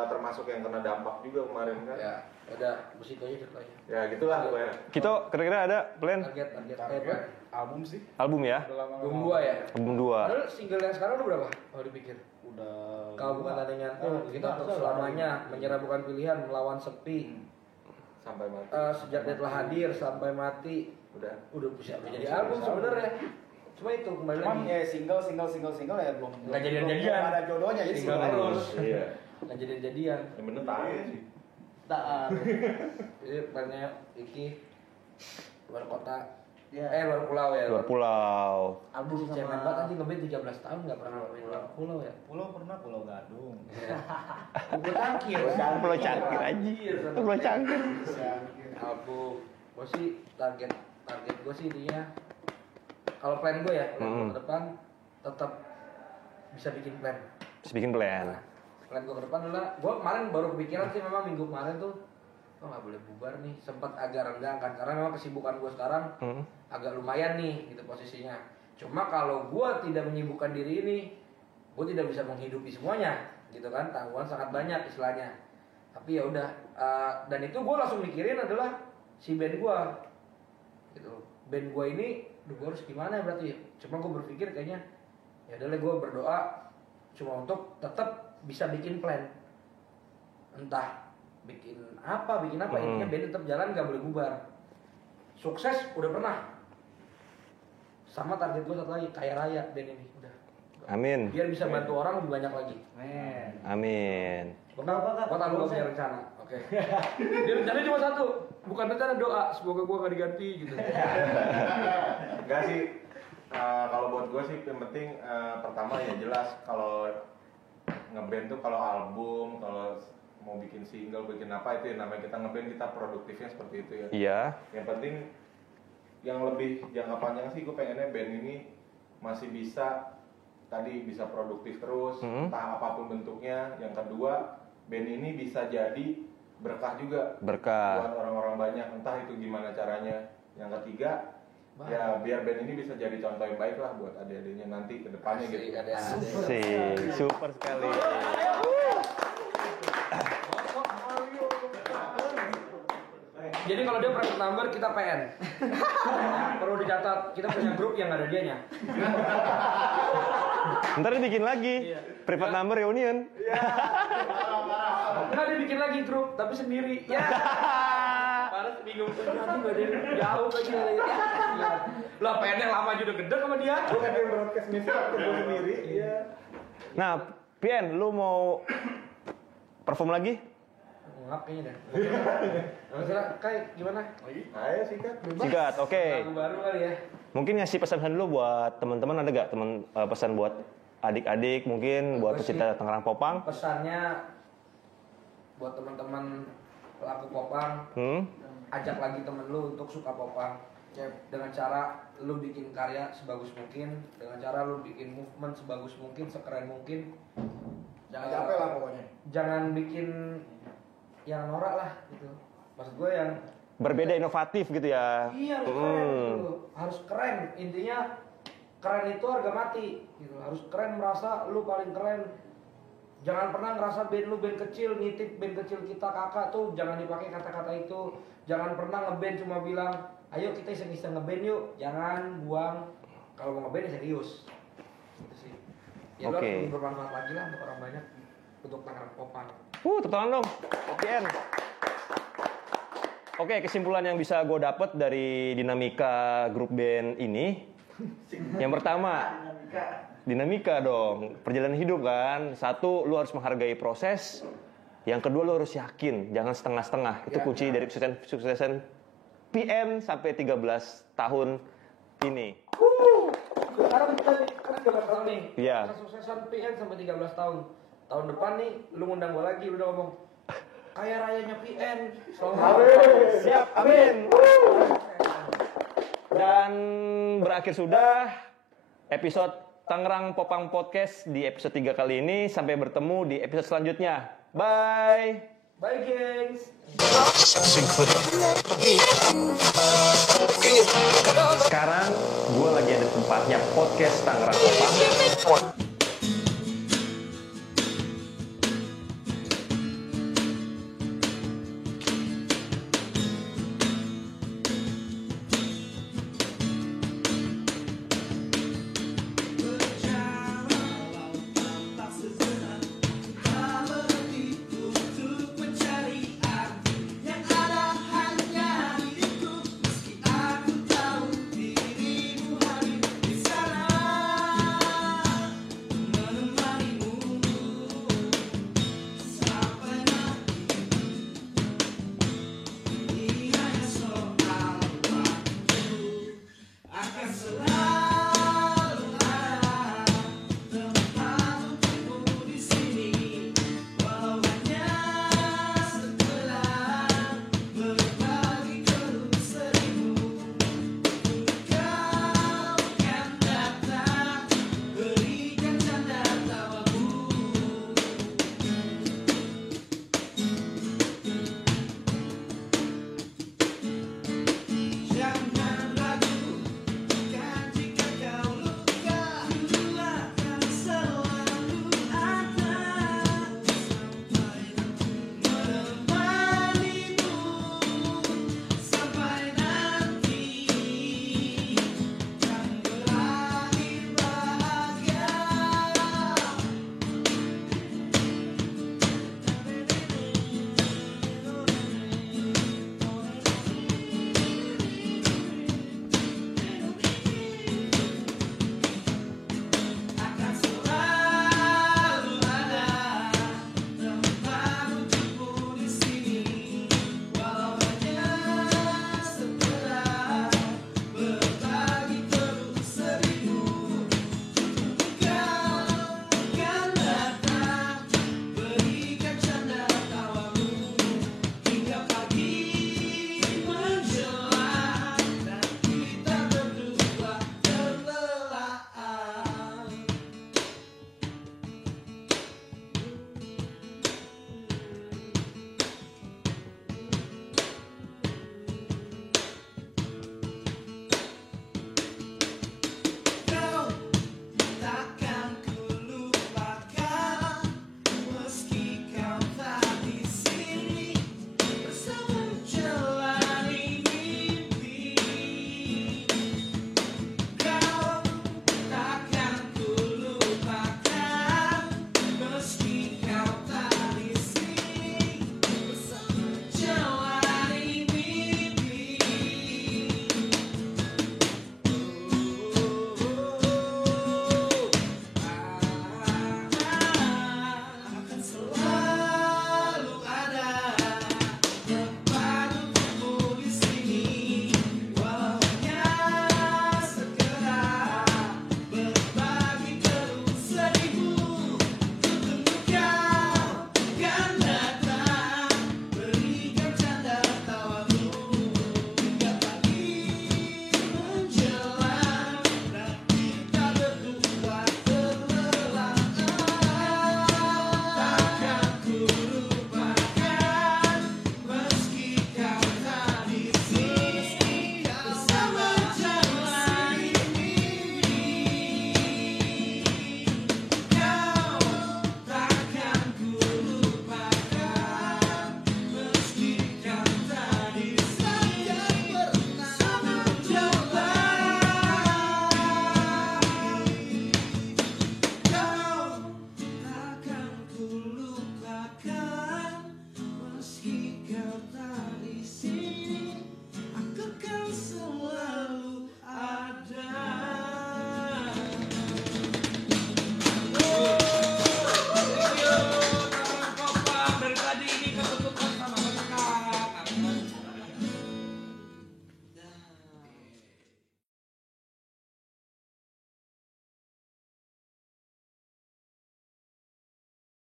termasuk yang kena dampak juga kemarin kan. Ya. Udah, begitu aja ceritanya. Ya gitulah pokoknya. Kita kira-kira ada plan Target. Album sih. album ya? Album 2 ya. Album 2. Padahal single yang sekarang udah berapa? Kalau dipikir. Udah. Kau bukan tandingan kita untuk selamanya, menyerah bukan pilihan, melawan sepi. Sampai mati. Sejak dia telah hadir sampai mati. Udah bisa jadi album sebenarnya. Cuma itu kembali Cuman lagi. ya single ya belum. Nggak jadian-jadian. belum ada jodohnya jadi Single single terus. Iya. Nggak jadian-jadian. Yang bener tahu sih. Taat. Jadi plannya Iki luar kota. Ya. Luar pulau ya. Luar pulau. Album Cemen sama banget anjing ngeband 13 tahun nggak pernah main luar pulau ya. Pulau pernah Pulau Gadung. Pulau Cangkir. Pulau Cangkir aja. Pulau Cangkir. Album. Gue sih target gue sih intinya kalau plan gue ya plan gue ke depan tetap bisa bikin plan. Terus bikin plan. Plan gue ke depan adalah gue kemarin baru kepikiran sih memang minggu kemarin tuh nggak boleh bubar nih, sempat agak renggang kan karena memang kesibukan gue sekarang agak lumayan nih gitu posisinya. Cuma kalau gue tidak menyibukkan diri ini, gue tidak bisa menghidupi semuanya gitu kan, tanggungan sangat banyak istilahnya. Tapi ya udah dan itu gue langsung mikirin adalah si band gue gitu. Band gue ini gue harus gimana ya berarti. Cuma gue berpikir kayaknya ya udah gue berdoa cuma untuk tetap bisa bikin plan, entah bikin apa intinya band tetap jalan, gak boleh bubar. Sukses udah pernah, sama target gue satu lagi, kaya raya band ini udah. Amin. Biar bisa bantu orang lebih banyak lagi. Amin. Gue tahu lu punya rencana, oke. Dia rencana cuma satu, bukan rencana, doa semoga gue gak diganti gitu. Enggak sih. Kalau buat gue sih yang penting pertama ya jelas kalau ngeband tuh kalau album, kalau mau bikin single, bikin apa itu yang namanya kita ngeband, kita produktifnya seperti itu ya. Iya. Yang penting yang lebih jangka panjang sih gue pengennya band ini masih bisa tadi bisa produktif terus, entah apapun bentuknya. Yang kedua, band ini bisa jadi berkah juga buat orang-orang banyak, entah itu gimana caranya. Yang ketiga, ya biar band ini bisa jadi contoh yang baik lah buat adik-adiknya nanti ke depannya gitu. Super sekali. Jadi kalau dia private number kita PN. Perlu dicatat, kita punya grup yang ada dianya. Ntar dia bikin lagi. Private number reunion. Enggak, dia bikin lagi grup tapi sendiri. Ya. Parah bingung tuh nanti gak ada yang jauh lagi. Lah PN yang lama juga gede sama dia. Gue kan yang broadcast music aku sendiri. Iya. Nah, PN, lu mau perform lagi? Ngap kayaknya deh. Masalah kayak gimana? Ayo sikat. Sikat, oke. Lagu baru kali ya. Mungkin ngasih pesan dulu buat teman-teman, ada gak pesan buat adik-adik, mungkin buat pecinta Tangerang Popang? Pesannya buat teman-teman pelaku popang, ajak lagi temen lu untuk suka popang. Dengan cara lu bikin karya sebagus mungkin, dengan cara lu bikin movement sebagus mungkin, sekeren mungkin. Jangan capek lah pokoknya. Jangan bikin yang norak lah gitu. Maksud gue yang Berbeda, inovatif gitu ya. iya harus keren gitu. Harus keren. Intinya keren itu harga mati gitu. Harus keren, merasa lu paling keren. Jangan pernah ngerasa band lu band kecil, nitip band kecil kita kakak tuh, jangan dipakai kata-kata itu. Jangan pernah ngeband cuma bilang, ayo kita iseng-iseng ngeband yuk. Jangan buang. Kalau mau ngeband ya serius. Gitu sih. Ya lu harus bermanfaat lagi lah untuk orang banyak, untuk Tangerang Popang. Tepuk tangan dong. PN. Oke, kesimpulan yang bisa gue dapet dari dinamika grup band ini, yang pertama, dinamika dong, perjalanan hidup kan. Satu, lu harus menghargai proses. Yang kedua, lu harus yakin, jangan setengah-setengah. Itu kunci dari kesuksesan PN sampai 13 tahun ini. Sekarang kita kan 13 tahun nih. Iya. Kesuksesan PN sampai 13 tahun. Tahun depan nih, lu ngundang gue lagi, lu udah ngomong kaya rayanya PN. Siap, amin. Dan berakhir sudah episode Tangerang Popang Podcast di episode 3 kali ini. Sampai bertemu di episode selanjutnya. Bye. Bye, gengs. Sekarang gue lagi ada tempatnya podcast Tangerang Popang.